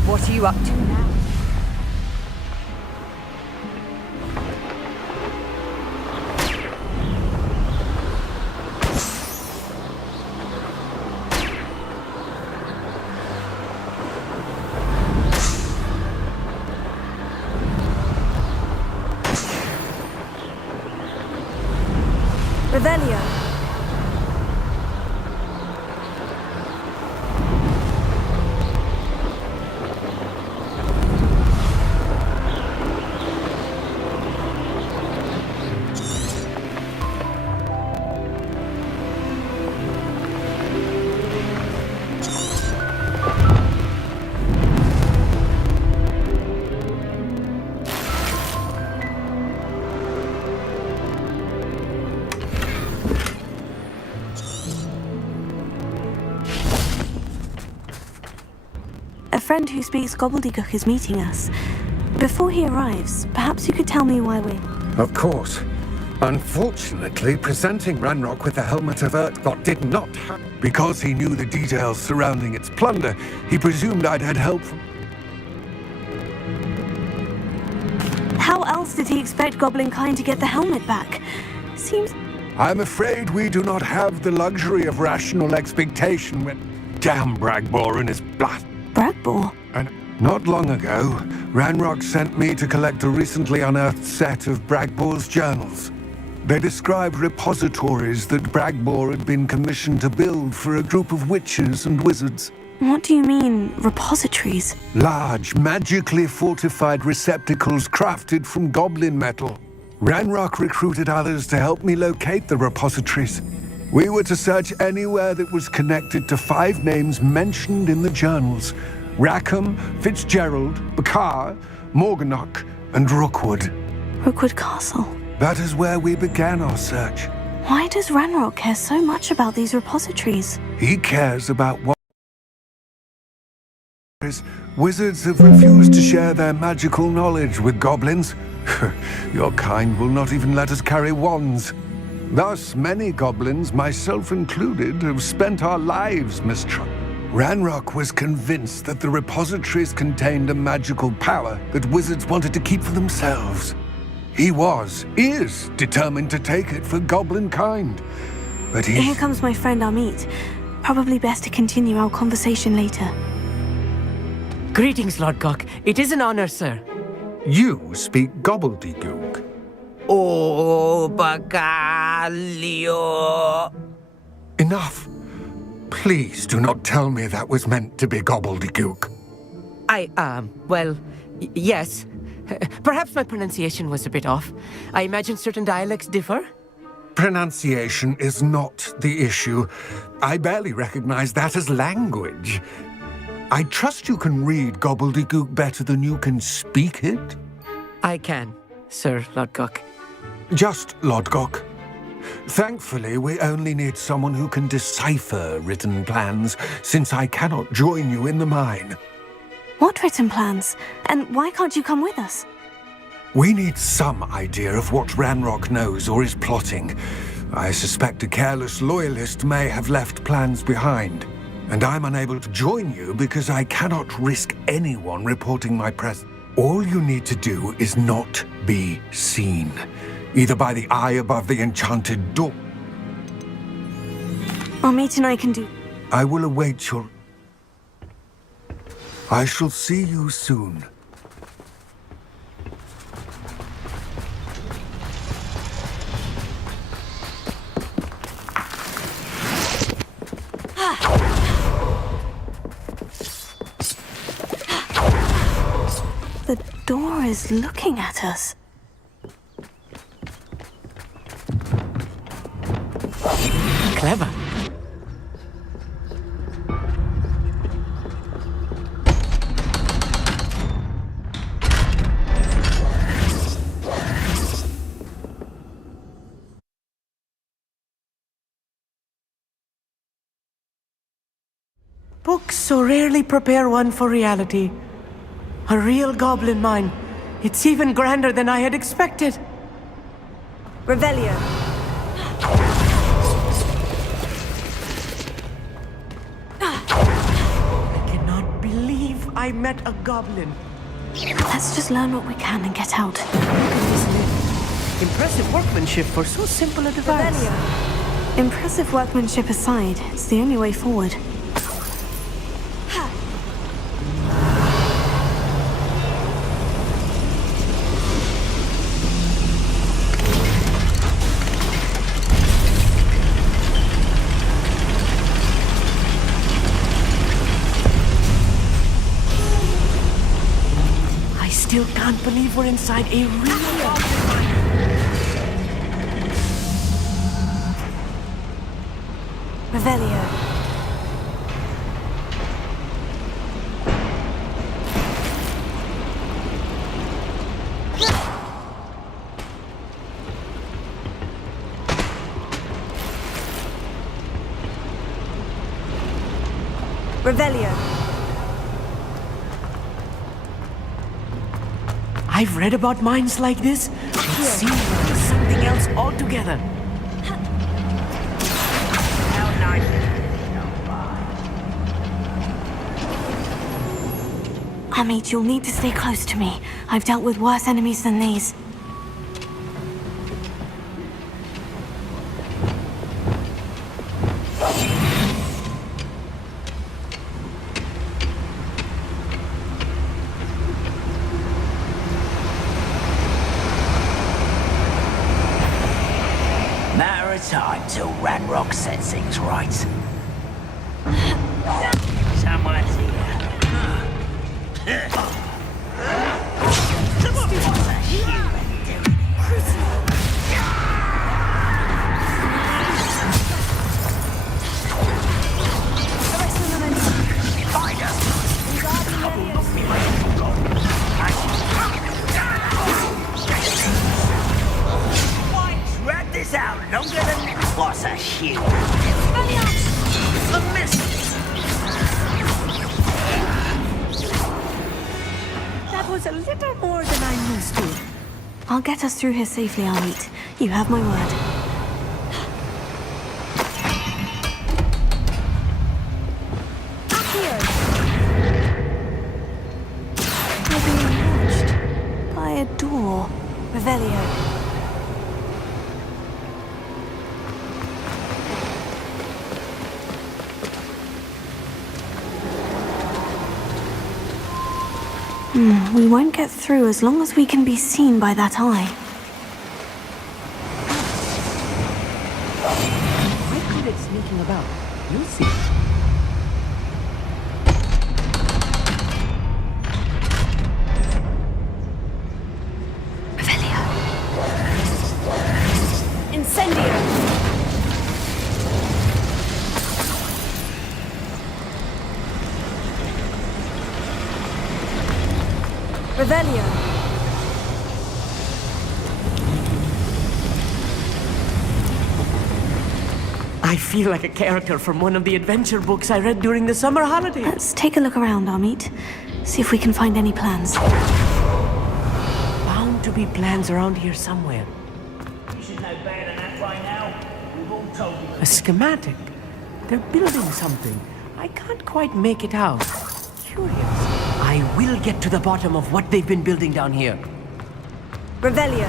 What are you up to now? Revelio. A friend who speaks gobbledygook is meeting us. Before he arrives, perhaps you could tell me why we... Of course. Unfortunately, presenting Ranrock with the Helmet of Urtkot did not happen. Because he knew the details surrounding its plunder, he presumed I'd had help from... How else did he expect Goblinkind to get the helmet back? Seems... I'm afraid we do not have the luxury of rational expectation when... Damn Bragbor and his blast... Bragbor? And not long ago, Ranrock sent me to collect a recently unearthed set of Bragbor's journals. They described repositories that Bragbor had been commissioned to build for a group of witches and wizards. What do you mean, repositories? Large, magically fortified receptacles crafted from goblin metal. Ranrock recruited others to help me locate the repositories. We were to search anywhere that was connected to 5 names mentioned in the journals: Rackham, Fitzgerald, Bakar, Morganach, and Rookwood. Rookwood Castle. That is where we began our search. Why does Ranrock care so much about these repositories? He cares about what... Wizards have refused to share their magical knowledge with goblins. Your kind will not even let us carry wands. Thus, many goblins, myself included, have spent our lives mistrusting. Ranrock was convinced that the repositories contained a magical power that wizards wanted to keep for themselves. He is determined to take it for goblin kind. But Here comes my friend Amit. Probably best to continue our conversation later. Greetings, Lord Gok. It is an honor, sir. You speak gobbledygook. Oh, Bacalio. Enough. Please do not tell me that was meant to be gobbledygook. Yes. Perhaps my pronunciation was a bit off. I imagine certain dialects differ? Pronunciation is not the issue. I barely recognize that as language. I trust you can read gobbledygook better than you can speak it? I can, Sir Lodgok. Just Lodgok. Thankfully, we only need someone who can decipher written plans, since I cannot join you in the mine. What written plans? And why can't you come with us? We need some idea of what Ranrock knows or is plotting. I suspect a careless loyalist may have left plans behind. And I'm unable to join you because I cannot risk anyone reporting my presence. All you need to do is not be seen, either by the eye above the enchanted door. Amit and I can do... I will await your... I shall see you soon. The door is looking at us. Clever. Books so rarely prepare one for reality. A real goblin mine. It's even grander than I had expected. Revelio. I cannot believe I met a goblin. Let's just learn what we can and get out. Impressive workmanship for so simple a device. Revelio. Impressive workmanship aside, it's the only way forward. Still can't believe we're inside a real goblin mine. Revelio. Revelio. I've read about mines like this, but it seems like something else altogether. Amit, you'll need to stay close to me. I've dealt with worse enemies than these. Matter of time till Ranrock sets things right. Someone's here. What's a human doing Find us! Drag this out longer than... What's a human? A missile! That was a little more than I'm used to. I'll get us through here safely, Amit. You have my word. We're being watched by a door. Revelio. We won't get through as long as we can be seen by that eye. Quite good at sneaking about. You'll see. Revelio. Incendio. Revelio. I feel like a character from one of the adventure books I read during the summer holidays. Let's take a look around, Amit. See if we can find any plans. Bound to be plans around here somewhere. You should know better than that by now. We've all told you. A schematic. They're building something. I can't quite make it out. Curious. I will get to the bottom of what they've been building down here. Revelio.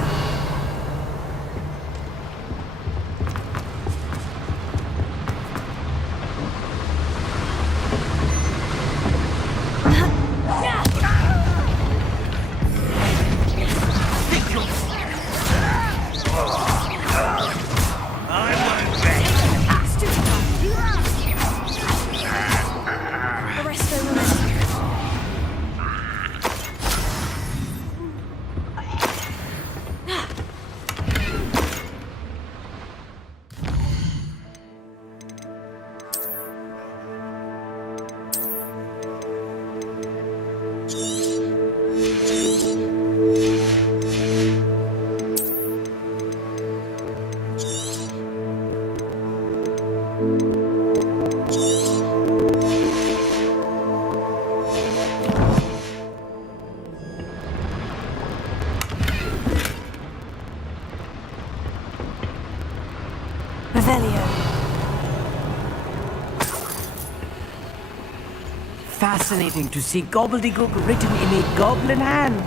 fascinating to see gobbledygook written in a goblin hand.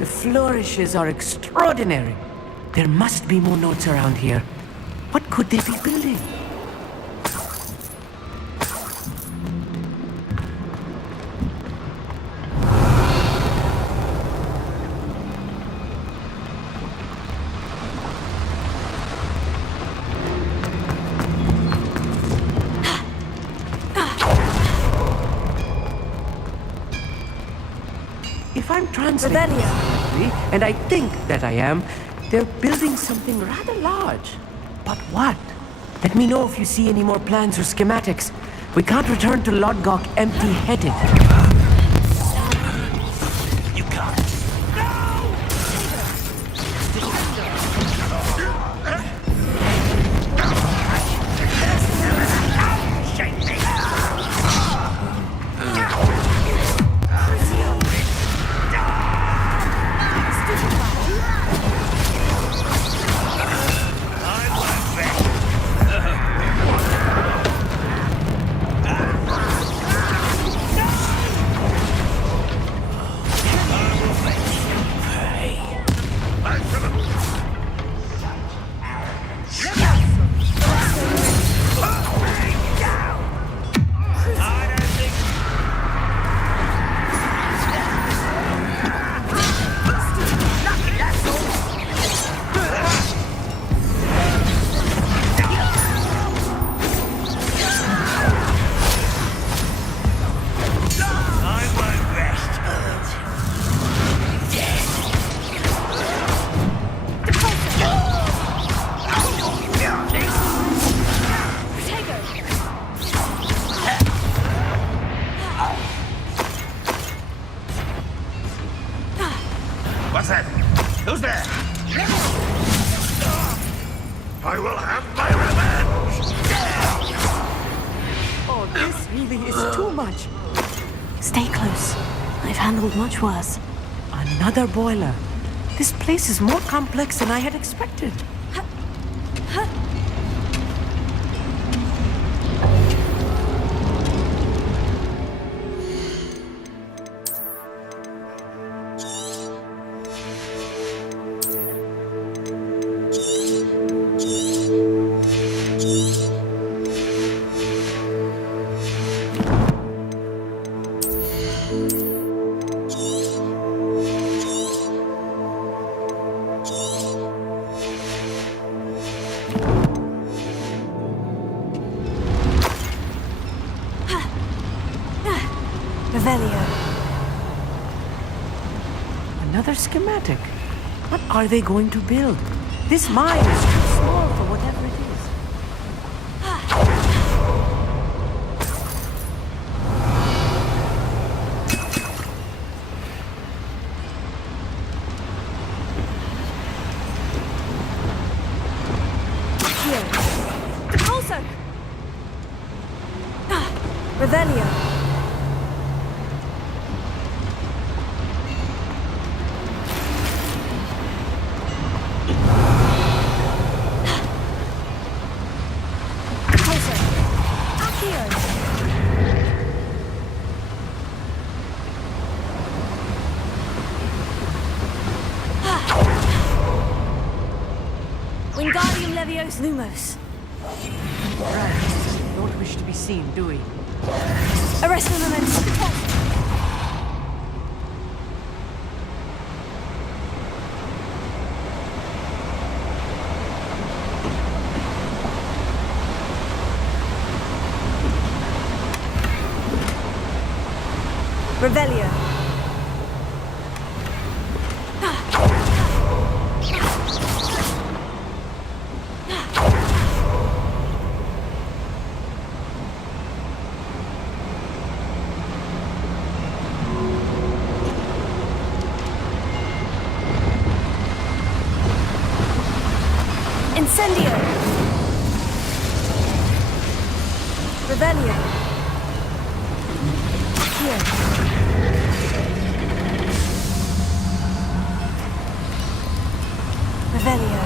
The flourishes are extraordinary. There must be more notes around here. What could they be building? If I'm translating correctly, and I think that I am, they're building something rather large. But what? Let me know if you see any more plans or schematics. We can't return to Lodgok empty-headed. You can't. What's that? Who's there? I will have my revenge! Oh, this really is too much. Stay close. I've handled much worse. Another boiler. This place is more complex than I had expected. Another schematic. What are they going to build? This mine is too small for whatever it is. Here. Also. Revelio. Wingardium Leviosa Lumos. Right. Don't wish to be seen, do we? Arrest the momentum. Revelio. Incendio. Revelio. Here. Revelio.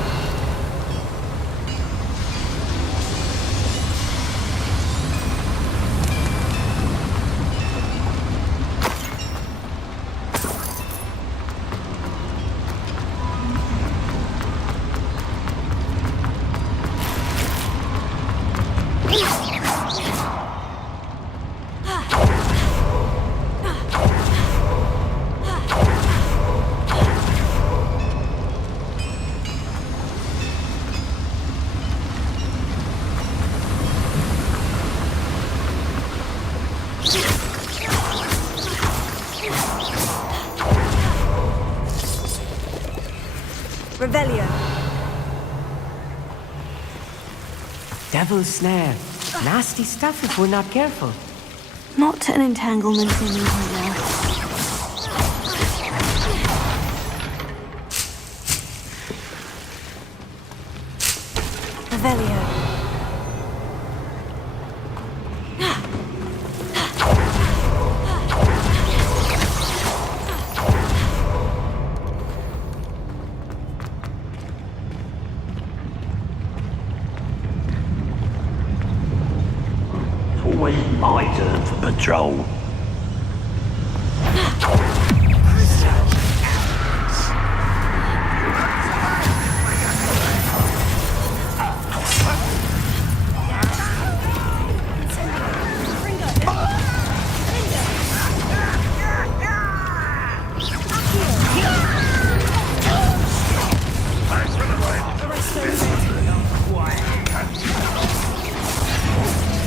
Revelio. Devil's snare. Nasty stuff if we're not careful. Not an entanglement in me right now. Revelio. Always my turn for patrol.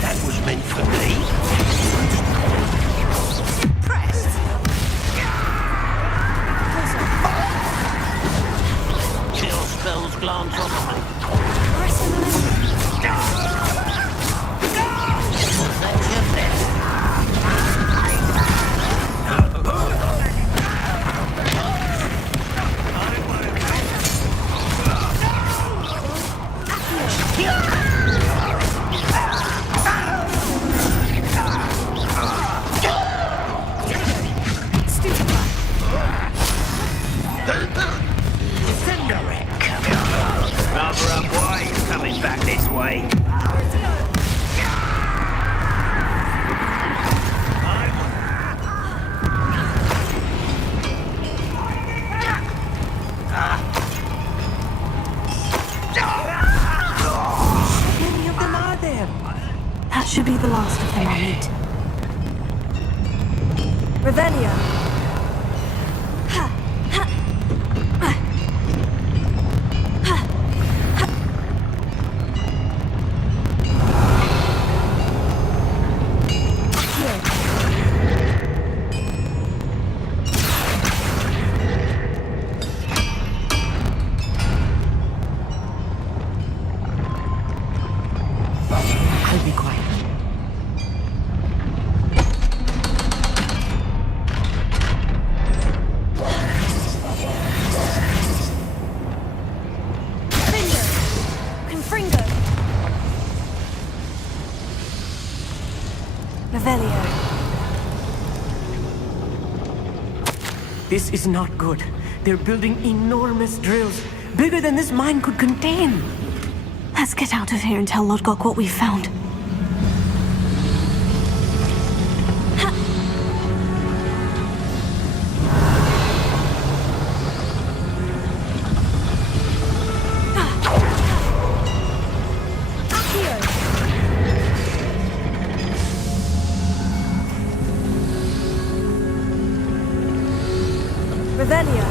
That was meant for me. Chill spells glance off me. That's your best. Rather unwise coming back this way. Many of them are there. That should be the last of them I meet. Revelio. I'll be quiet. Confringo. Revelio. This is not good. They're building enormous drills, bigger than this mine could contain. Let's get out of here and tell Lodgok what we've found. Revelio.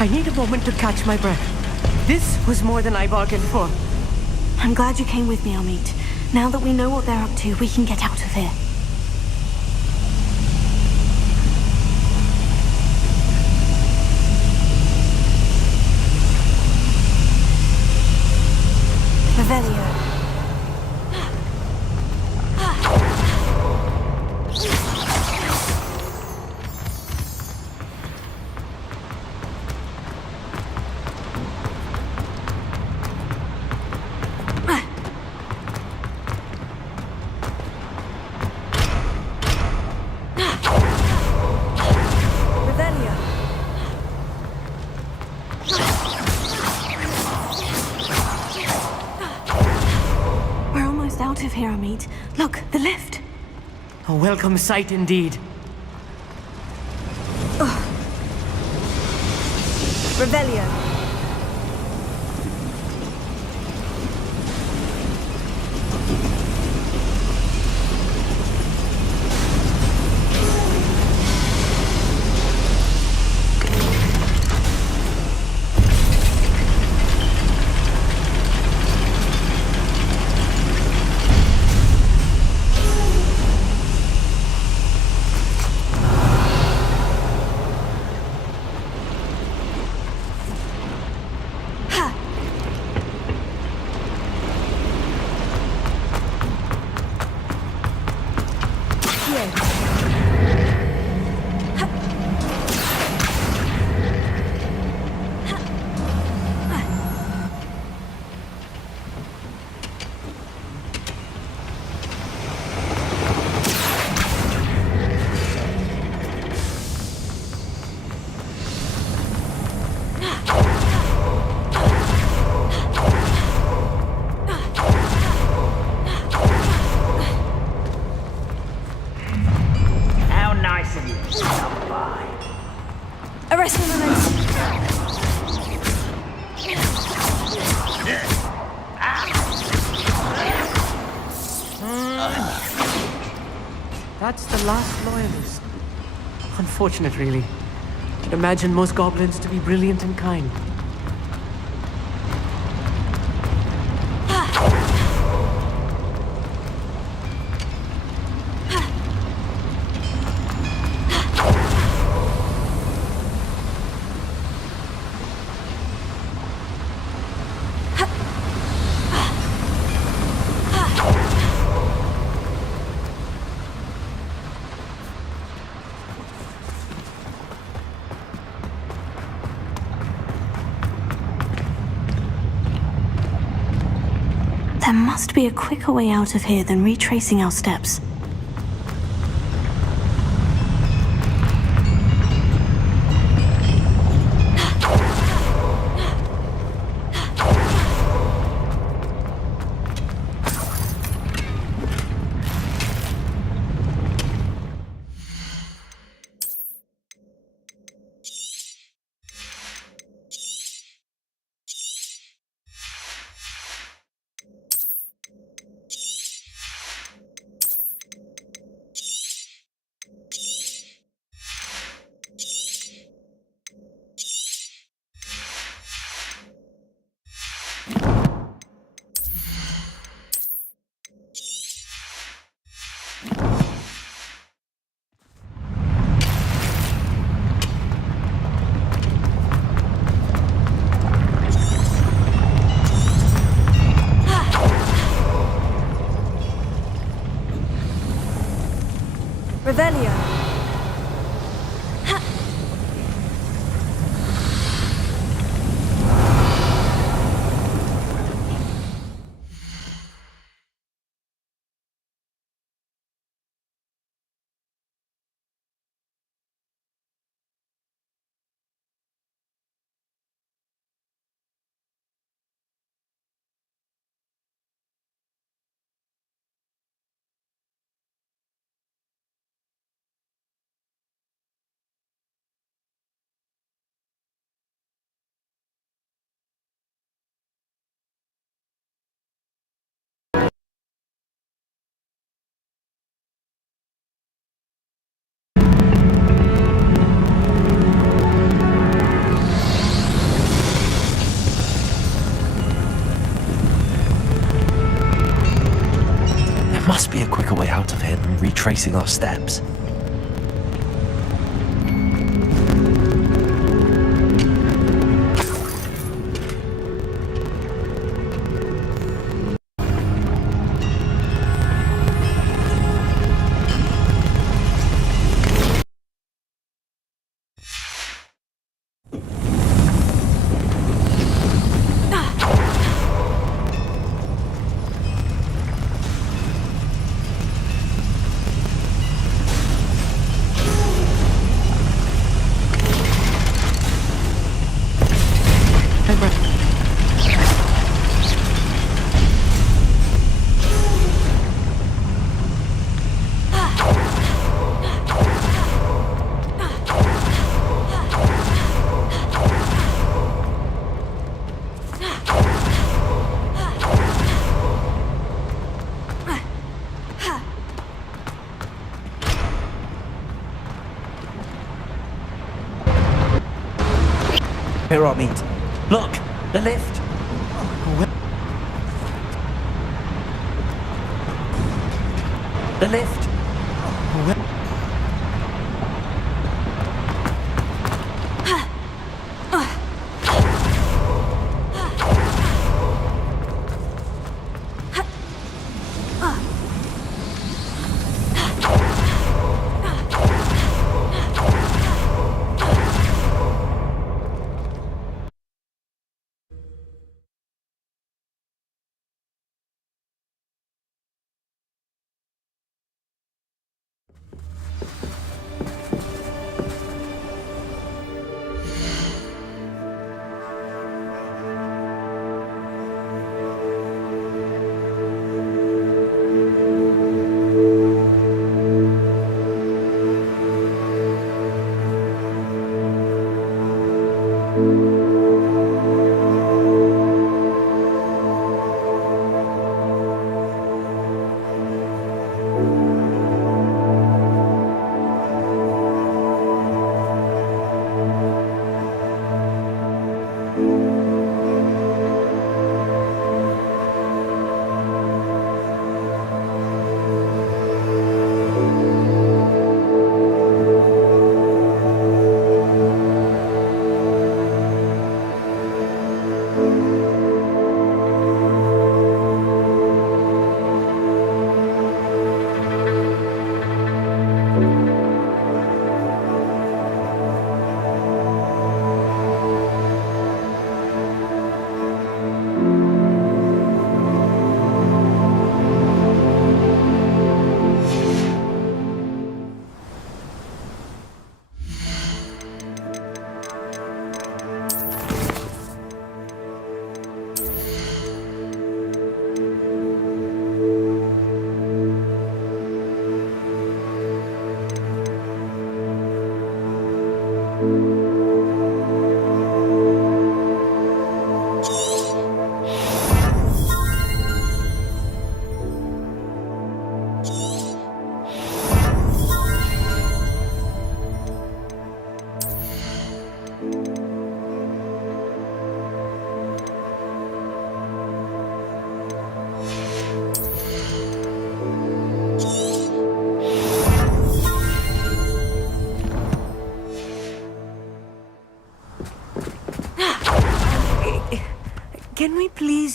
I need a moment to catch my breath. This was more than I bargained for. I'm glad you came with me, Amit. Now that we know what they're up to, we can get out of here. Revelio. We're almost out of here, Amit. Look, the lift. A welcome sight indeed. Revelio. How nice of you to stop by. Arrest me, moment. That's the last loyalist. Unfortunate, really. I'd imagine most goblins to be brilliant and kind. There must be a quicker way out of here than retracing our steps. Revelio. Must be a quicker way out of here than retracing our steps. Here I meet. Look, the lift. The lift.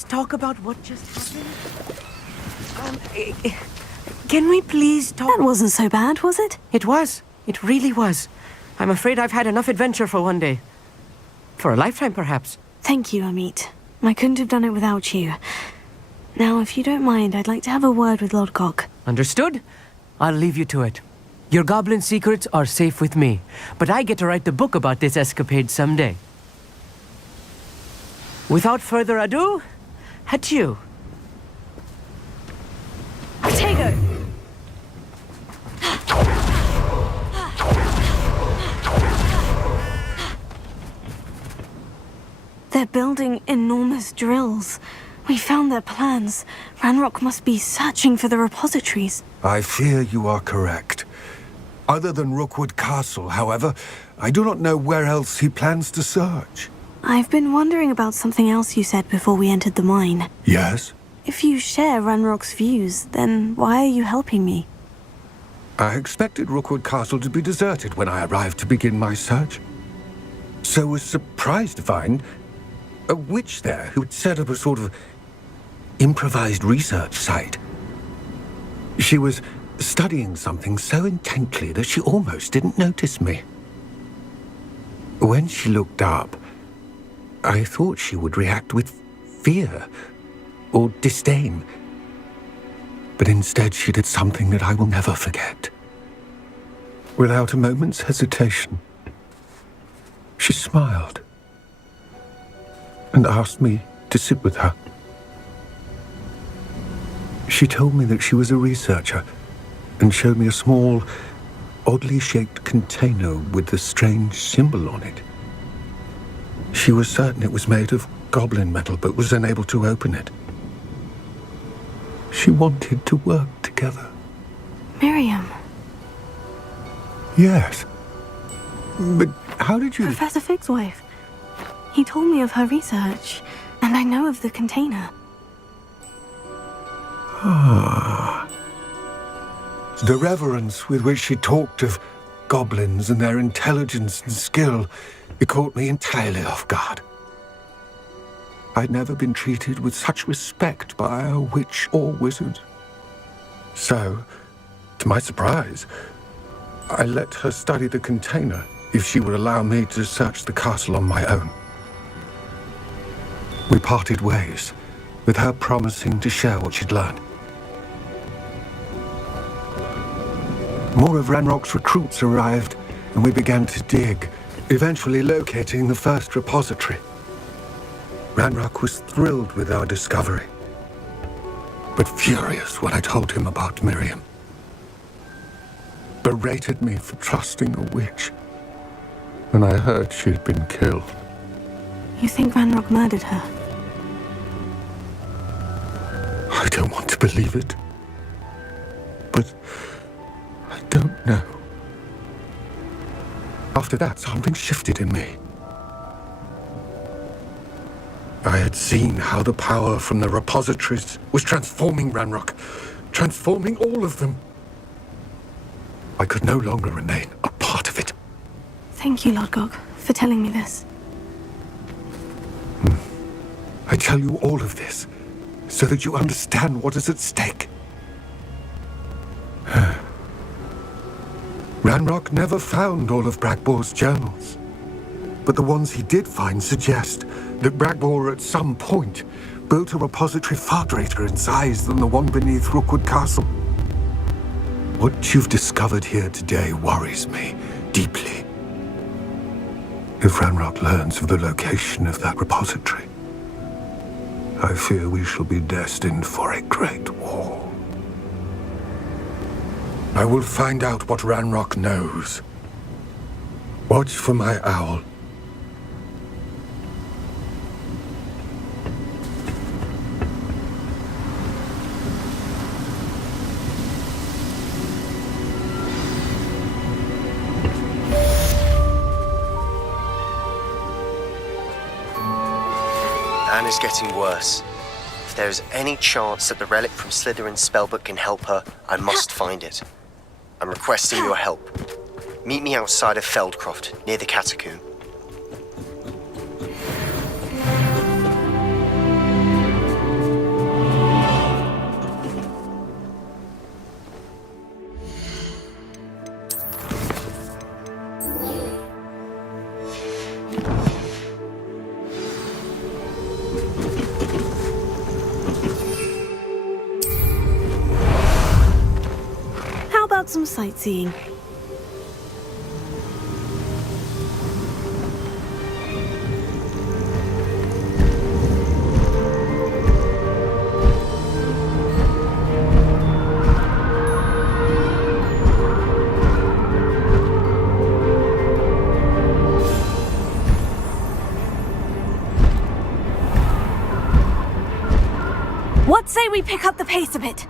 please talk about what just happened? Can we please talk? That wasn't so bad, was it? It was. It really was. I'm afraid I've had enough adventure for one day. For a lifetime, perhaps. Thank you, Amit. I couldn't have done it without you. Now, if you don't mind, I'd like to have a word with Lodgok. Understood? I'll leave you to it. Your goblin secrets are safe with me, but I get to write the book about this escapade someday. Without further ado, adieu. Potato! They're building enormous drills. We found their plans. Ranrock must be searching for the repositories. I fear you are correct. Other than Rookwood Castle, however, I do not know where else he plans to search. I've been wondering about something else you said before we entered the mine. Yes? If you share Ranrock's views, then why are you helping me? I expected Rookwood Castle to be deserted when I arrived to begin my search. So was surprised to find a witch there who had set up a sort of improvised research site. She was studying something so intently that she almost didn't notice me. When she looked up, I thought she would react with fear or disdain. But instead she did something that I will never forget. Without a moment's hesitation, she smiled and asked me to sit with her. She told me that she was a researcher and showed me a small, oddly shaped container with a strange symbol on it. She was certain it was made of goblin metal, but was unable to open it. She wanted to work together. Miriam. Yes. But how did you... Professor Fig's wife. He told me of her research, and I know of the container. Ah. The reverence with which she talked of goblins and their intelligence and skill, it caught me entirely off guard. I'd never been treated with such respect by a witch or wizard. So, to my surprise, I let her study the container if she would allow me to search the castle on my own. We parted ways, with her promising to share what she'd learned. More of Ranrock's recruits arrived, and we began to dig, eventually locating the first repository. Ranrock was thrilled with our discovery, but furious when I told him about Miriam. Berated me for trusting a witch when I heard she'd been killed. You think Ranrock murdered her? I don't want to believe it, but I don't know. After that, something shifted in me. I had seen how the power from the repositories was transforming Ranrock, transforming all of them. I could no longer remain a part of it. Thank you, Lodgok, for telling me this. I tell you all of this so that you understand what is at stake. Ranrock never found all of Bragbor's journals, but the ones he did find suggest that Bragbor at some point built a repository far greater in size than the one beneath Rookwood Castle. What you've discovered here today worries me deeply. If Ranrock learns of the location of that repository, I fear we shall be destined for a great war. I will find out what Ranrock knows. Watch for my owl. Anne is getting worse. If there is any chance that the relic from Slytherin's spellbook can help her, I must find it. I'm requesting your help. Meet me outside of Feldcroft, near the catacomb. about some sightseeing? What say we pick up the pace a bit?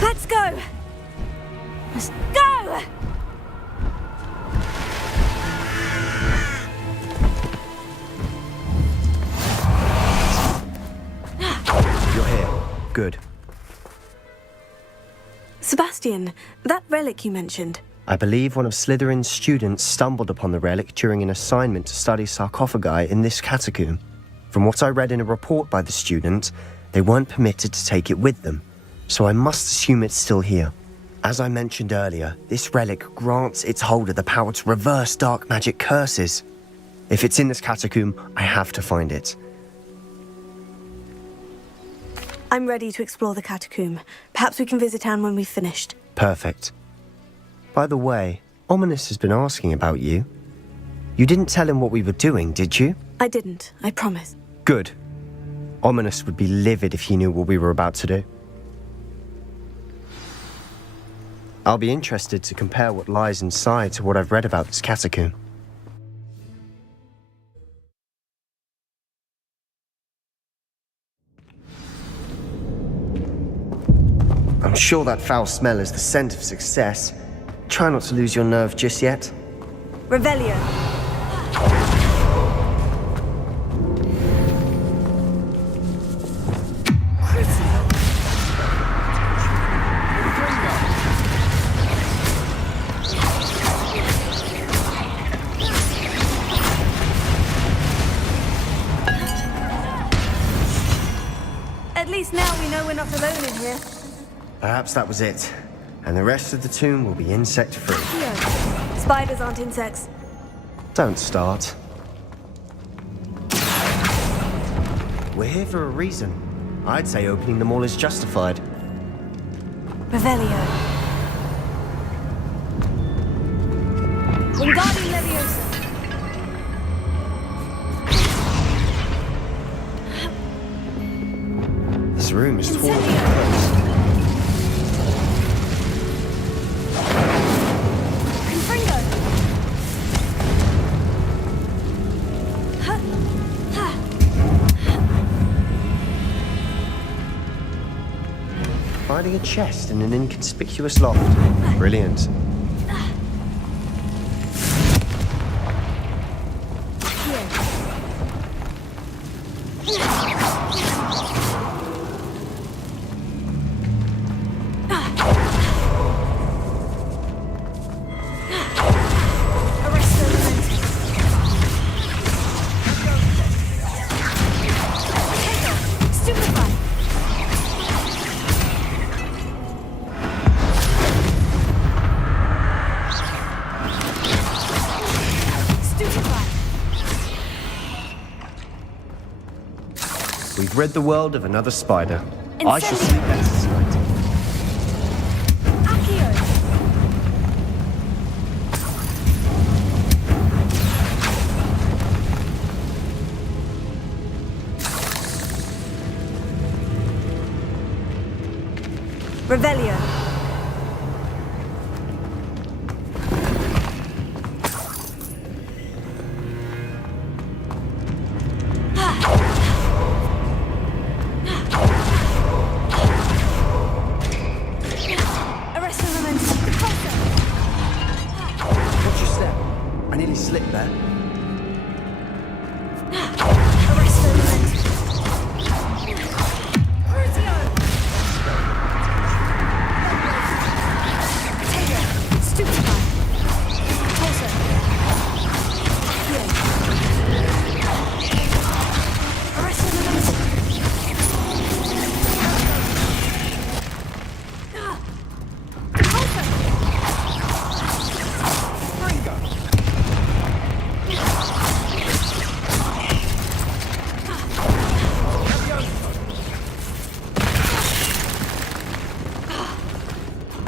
Let's go! Let's go! You're here. Good. Sebastian, that relic you mentioned. I believe one of Slytherin's students stumbled upon the relic during an assignment to study sarcophagi in this catacomb. From what I read in a report by the student, they weren't permitted to take it with them, so I must assume it's still here. As I mentioned earlier, this relic grants its holder the power to reverse dark magic curses. If it's in this catacomb, I have to find it. I'm ready to explore the catacomb. Perhaps we can visit Anne when we've finished. Perfect. By the way, Ominous has been asking about you. You didn't tell him what we were doing, did you? I didn't, I promise. Good. Ominous would be livid if he knew what we were about to do. I'll be interested to compare what lies inside to what I've read about this catacomb. I'm sure that foul smell is the scent of success. Try not to lose your nerve just yet. Revelio. At least now we know we're not alone in here. Perhaps that was it. And the rest of the tomb will be insect-free. Here. Spiders aren't insects. Don't start. We're here for a reason. I'd say opening them all is justified. Revelio. Wingardium Leviosa. This room is tall and close. Finding a chest in an inconspicuous loft. Brilliant. We've rid the world of another spider. I shall sleep better tonight. Revelio. slip there.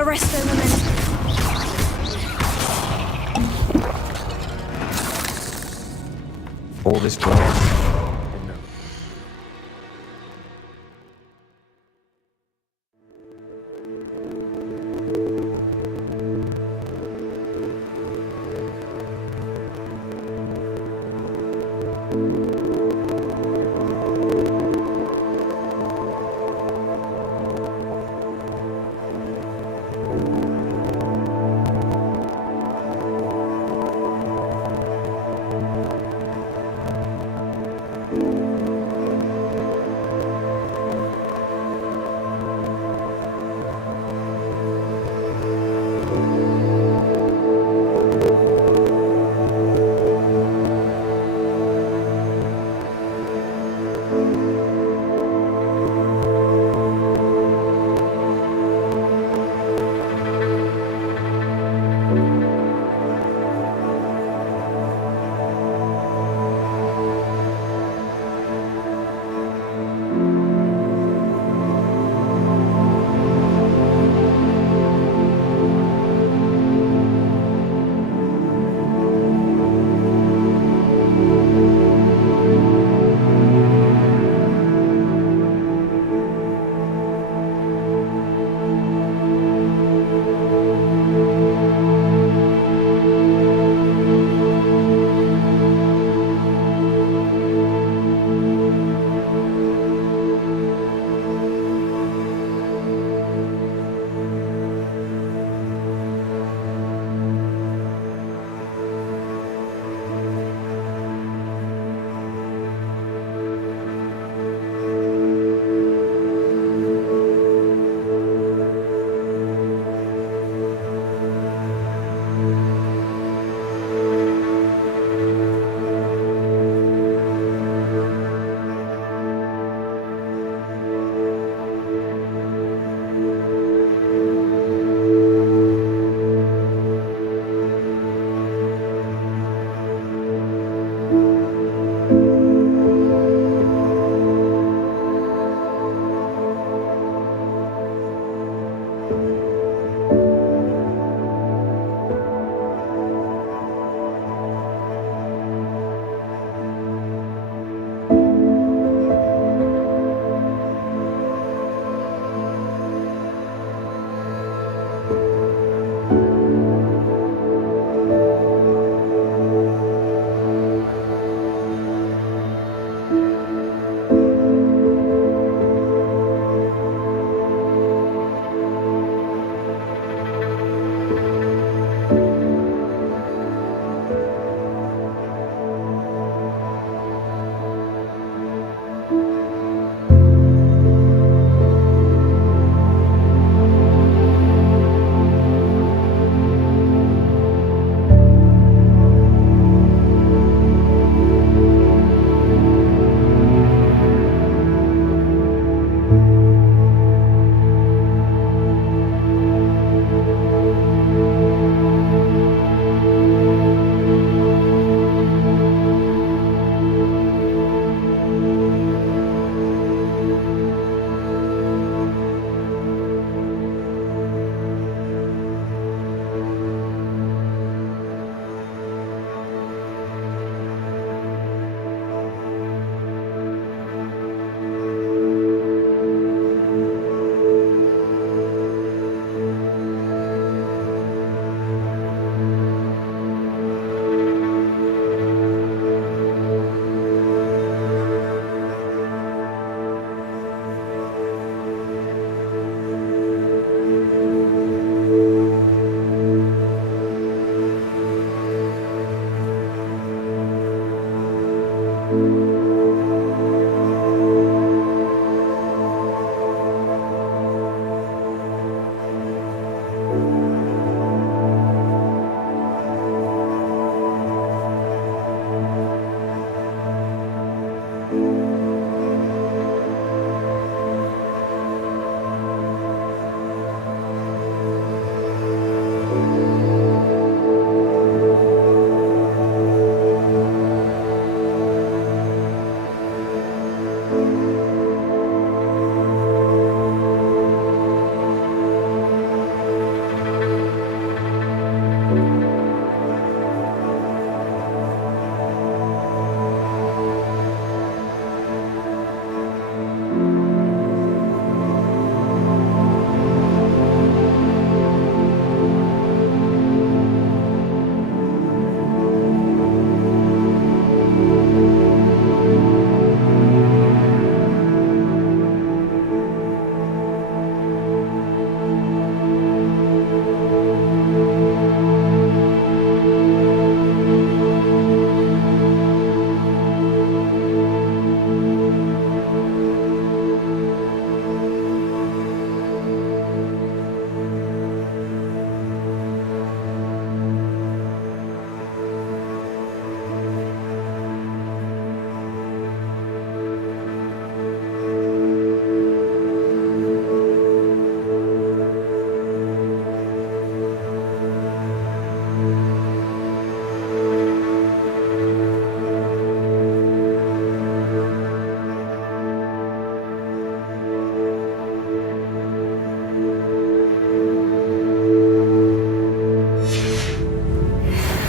Arresto momentum. All this glass.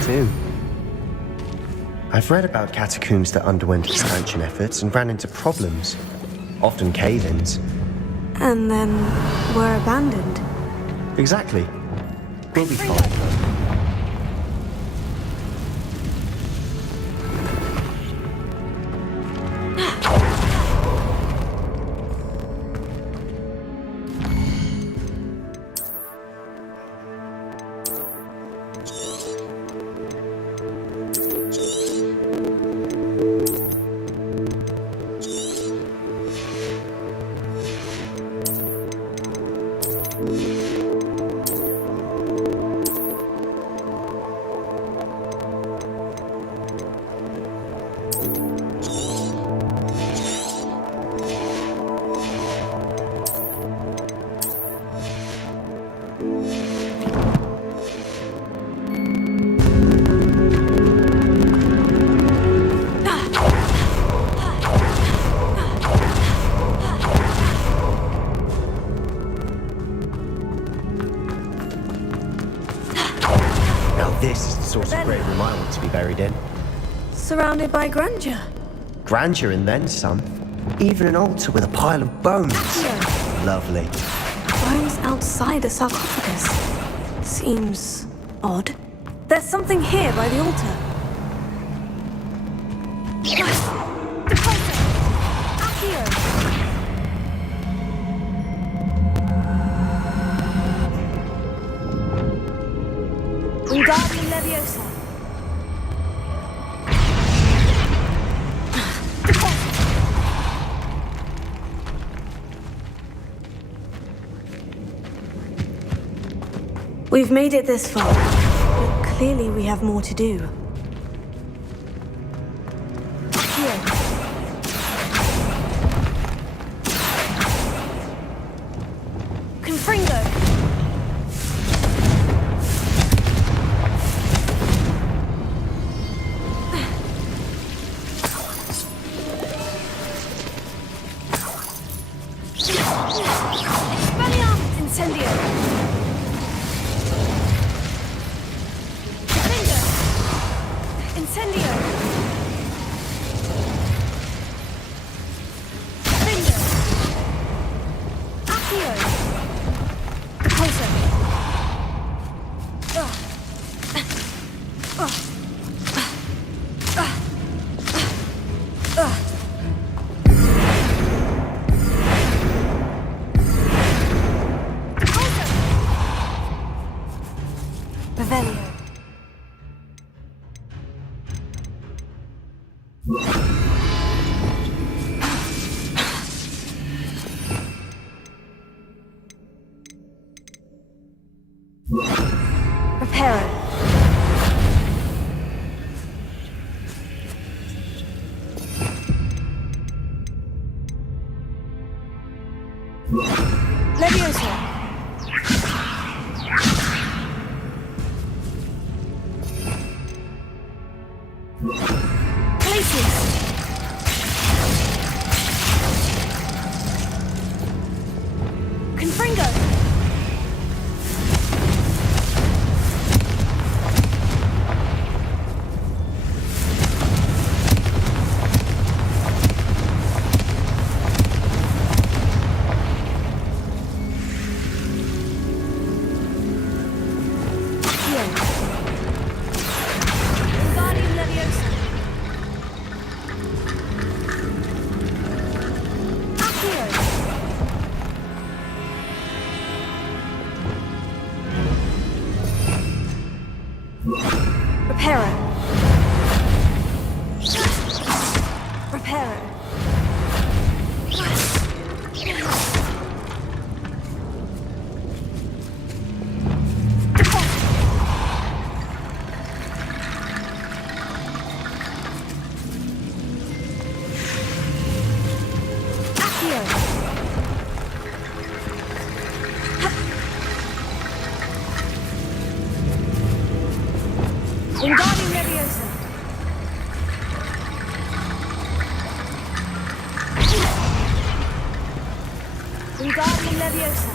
too. I've read about catacombs that underwent expansion efforts and ran into problems, often cave-ins. And then were abandoned. Exactly. We'll be fine. This is the sort of great room I want to be buried in. Surrounded by grandeur. Grandeur and then some. Even an altar with a pile of bones. Lovely. Bones outside a sarcophagus. Seems odd. There's something here by the altar. Wingardium Leviosa. We've made it this far, but clearly we have more to do. Here. Confringo. Wingardium Leviosa. Wingardium Leviosa.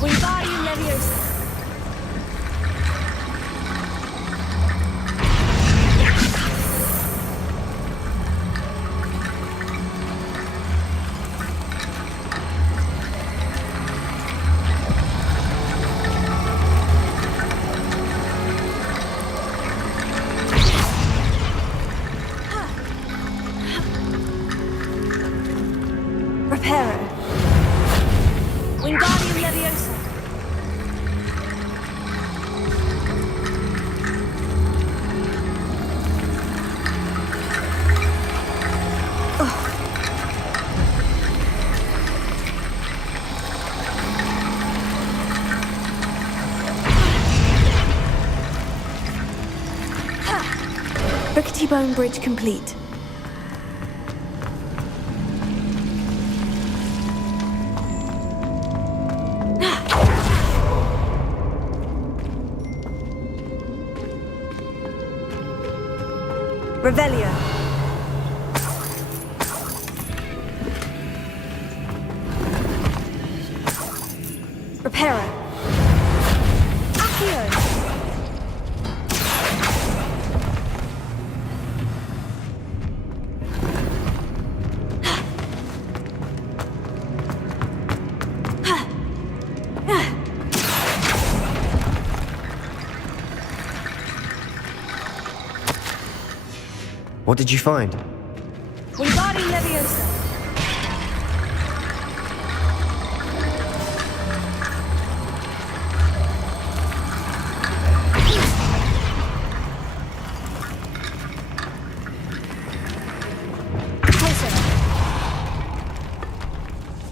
Wingardium Leviosa. Reparo. Wingardium Leviosa. Rickety Bone Bridge complete. Revelio. Reparo. Accio. What did you find? Wingardium Leviosa.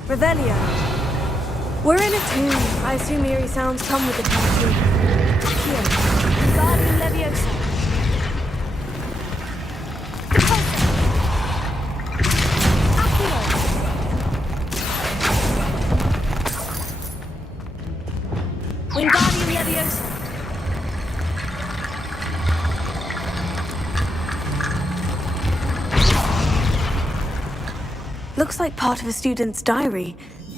Revelio. We're in a tomb. I assume eerie sounds come with the tattoo. Accio. Wingardium Leviosa. Wingardium Leviosa. Looks like part of a student's diary.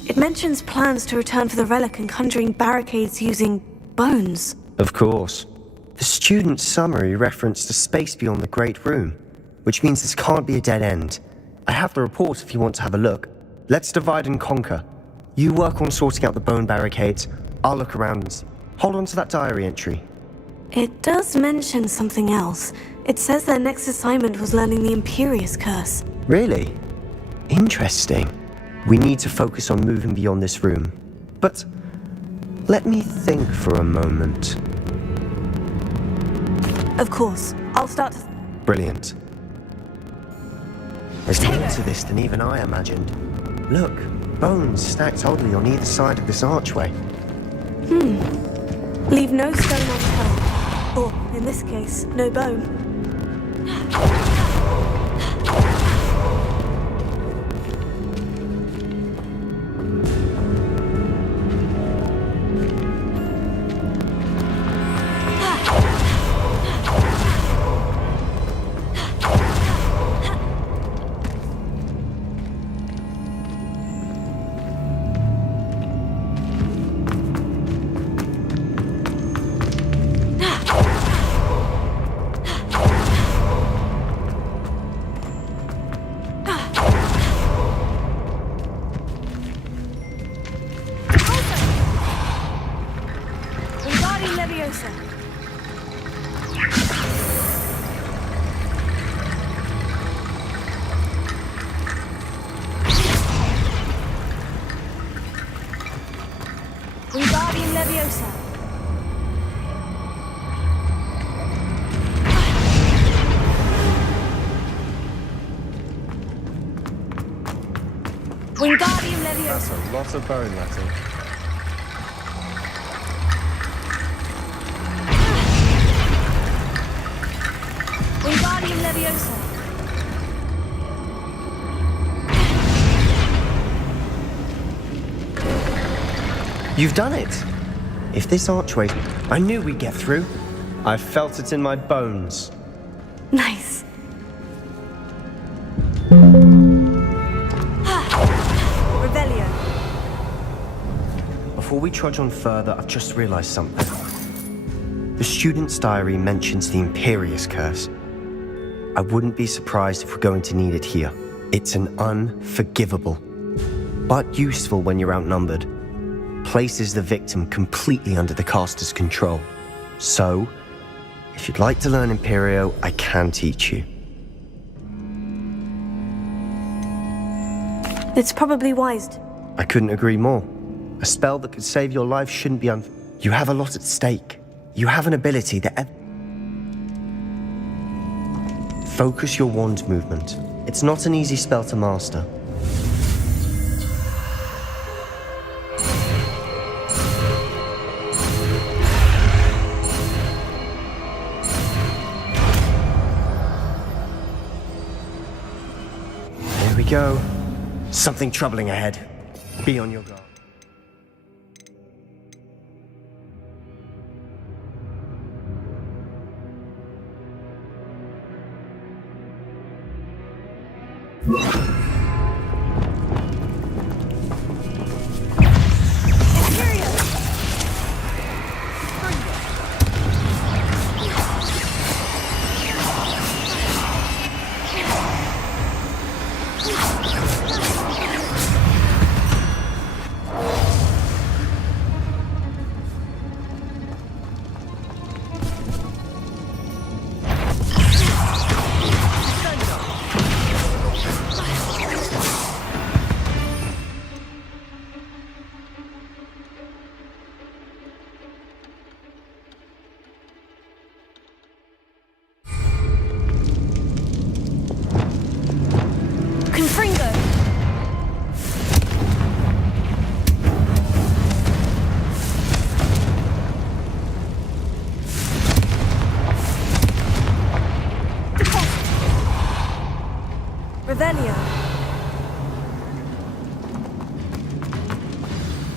It mentions plans to return for the relic and conjuring barricades using bones. Of course. The student's summary referenced a space beyond the Great Room, which means this can't be a dead end. I have the report if you want to have a look. Let's divide and conquer. You work on sorting out the bone barricades. I'll look around and see. Hold on to that diary entry. It does mention something else. It says their next assignment was learning the Imperious Curse. Really? Interesting. We need to focus on moving beyond this room. But let me think for a moment. Of course. I'll start. Brilliant. There's more to this than even I imagined. Look, bones stacked oddly on either side of this archway. Leave no stone unturned. Or, in this case, no bone. Leviosa. Wingardium Leviosa. Wingardium Leviosa. That's a lot of bone, Letty. Wingardium Leviosa. You've done it! If this archway... I knew we'd get through. I felt it in my bones. Nice. Revelio. A Before we trudge on further, I've just realized something. The student's diary mentions the Imperious Curse. I wouldn't be surprised if we're going to need it here. It's an unforgivable, but useful when you're outnumbered. Places the victim completely under the caster's control. So, if you'd like to learn Imperio, I can teach you. It's probably wise. I couldn't agree more. A spell that could save your life shouldn't be You have a lot at stake. You have an ability that... Focus your wand movement. It's not an easy spell to master. There we go. Something troubling ahead. Be on your guard.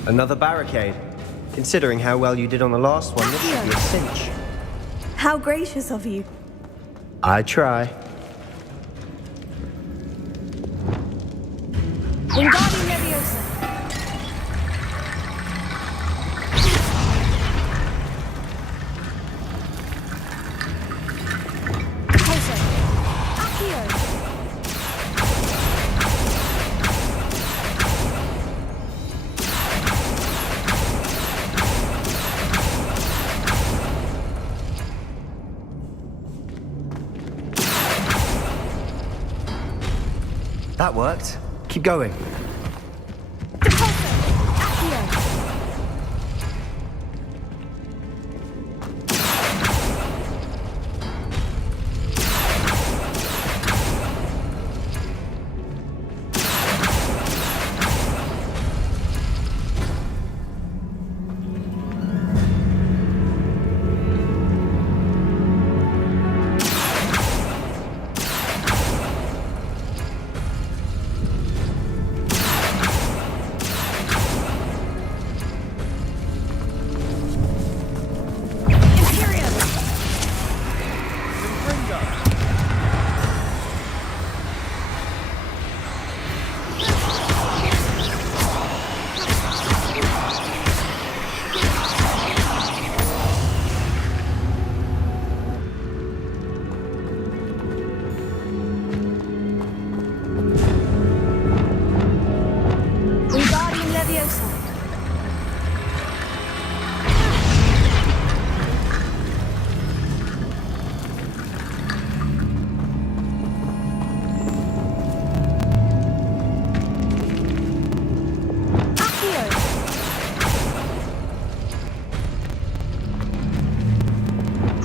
Another barricade. Considering how well you did on the last one, this should be a cinch. How gracious of you. I try. Wingardium Leviosa. That worked. Keep going.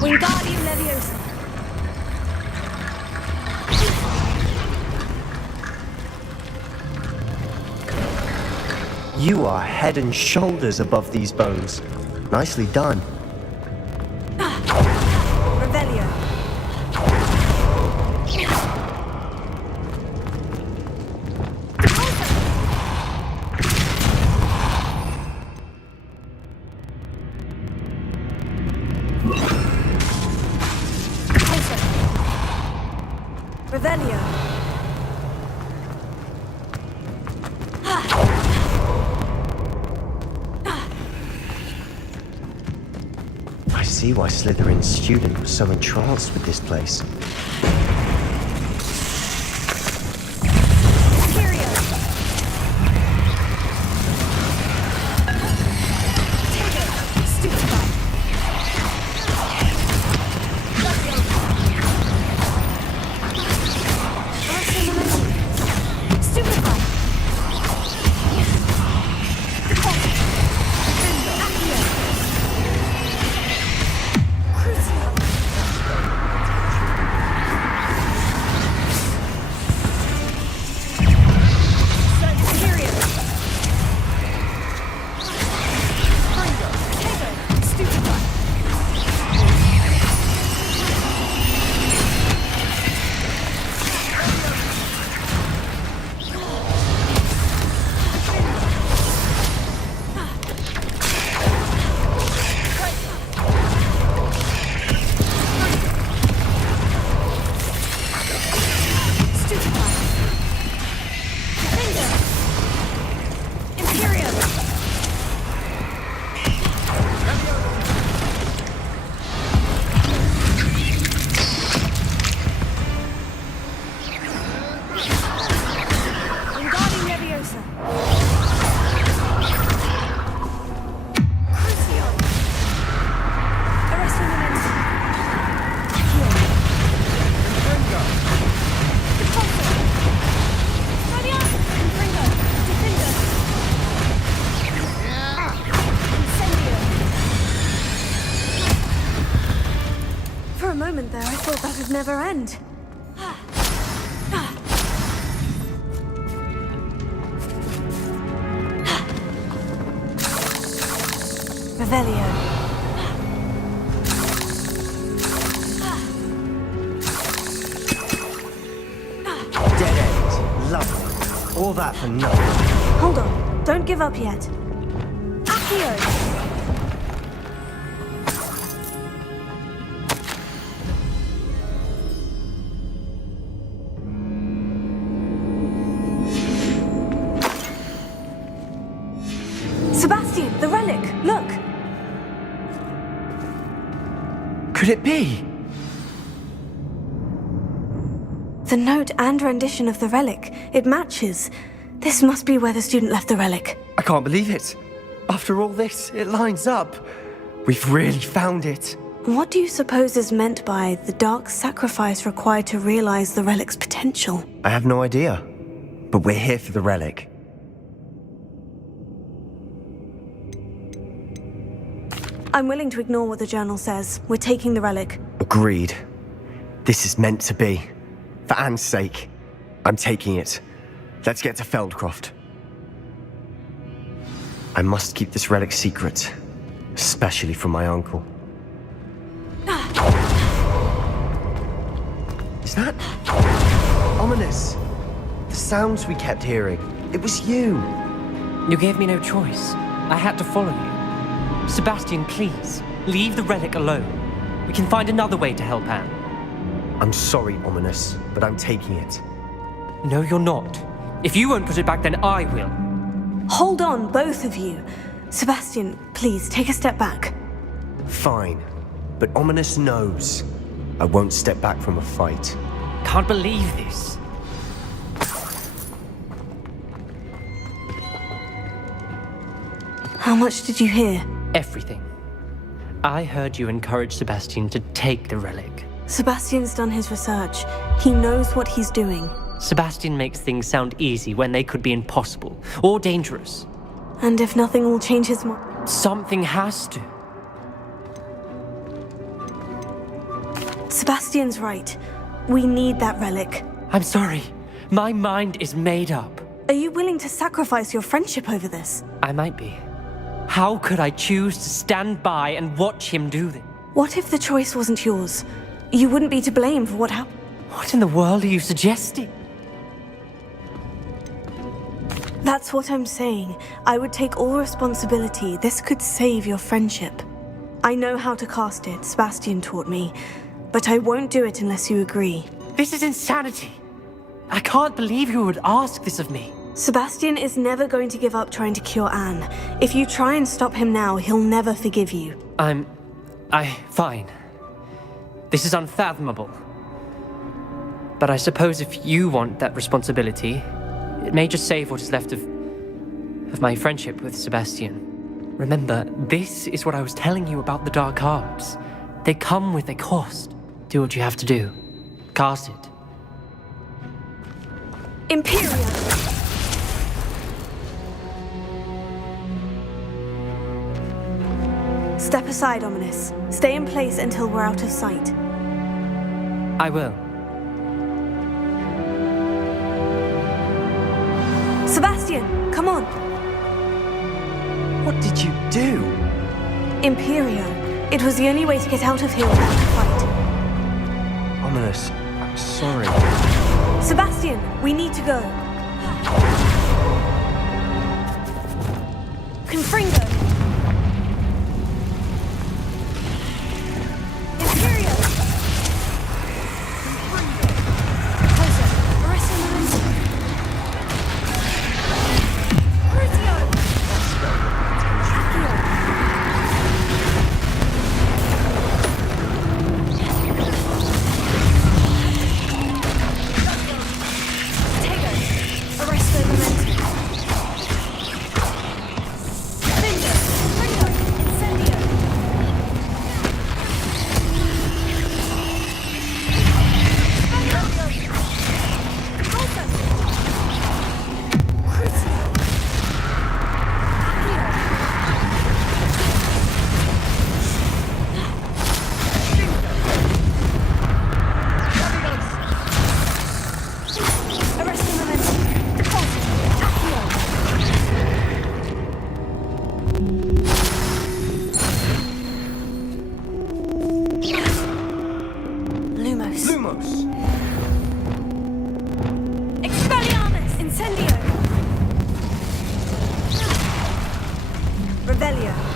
Wingardium Leviosa. You are head and shoulders above these bones. Nicely done. Revelio. Revelio. see why Slytherin's student was so entranced with this place. There, I thought that would never end. Revelio. Dead end. Lovely. All that for nothing. Hold on. Don't give up yet. Accio! Sebastian, the relic! Look! Could it be? The note and rendition of the relic. It matches. This must be where the student left the relic. I can't believe it. After all this, it lines up. We've really found it. What do you suppose is meant by the dark sacrifice required to realize the relic's potential? I have no idea. But we're here for the relic. I'm willing to ignore what the journal says. We're taking the relic. Agreed. This is meant to be. For Anne's sake, I'm taking it. Let's get to Feldcroft. I must keep this relic secret, especially from my uncle. Is that ominous? The sounds we kept hearing. It was you. You gave me no choice. I had to follow you. Sebastian, please, leave the relic alone. We can find another way to help Anne. I'm sorry, Ominous, but I'm taking it. No, you're not. If you won't put it back, then I will. Hold on, both of you. Sebastian, please, take a step back. Fine, but Ominous knows. I won't step back from a fight. Can't believe this. How much did you hear? Everything. I heard you encourage Sebastian to take the relic. Sebastian's done his research. He knows what he's doing. Sebastian makes things sound easy when they could be impossible or dangerous. And if nothing will change his mind? Something has to. Sebastian's right. We need that relic. I'm sorry. My mind is made up. Are you willing to sacrifice your friendship over this? I might be. How could I choose to stand by and watch him do this? What if the choice wasn't yours? You wouldn't be to blame for what happened. What in the world are you suggesting? That's what I'm saying. I would take all responsibility. This could save your friendship. I know how to cast it, Sebastian taught me. But I won't do it unless you agree. This is insanity. I can't believe you would ask this of me. Sebastian is never going to give up trying to cure Anne. If you try and stop him now, he'll never forgive you. I'm Fine. This is unfathomable. But I suppose if you want that responsibility, it may just save what is left of my friendship with Sebastian. Remember, this is what I was telling you about the dark arts. They come with a cost. Do what you have to do. Cast it. Imperial! Step aside, Ominous. Stay in place until we're out of sight. I will. Sebastian, come on! What did you do? Imperio. It was the only way to get out of here without a fight. Ominous, I'm sorry. Sebastian, we need to go. Confringo! Imperio! Closer. Arresting momentum. Crucio! Accio! Arresto momentum. Finger! Ringo! Incendio! Repulsor! Crucio! Accio! Arresting momentum. Repulsor! Accio! Lumos. Lumos! Expelliarmus! Incendio! Revelio.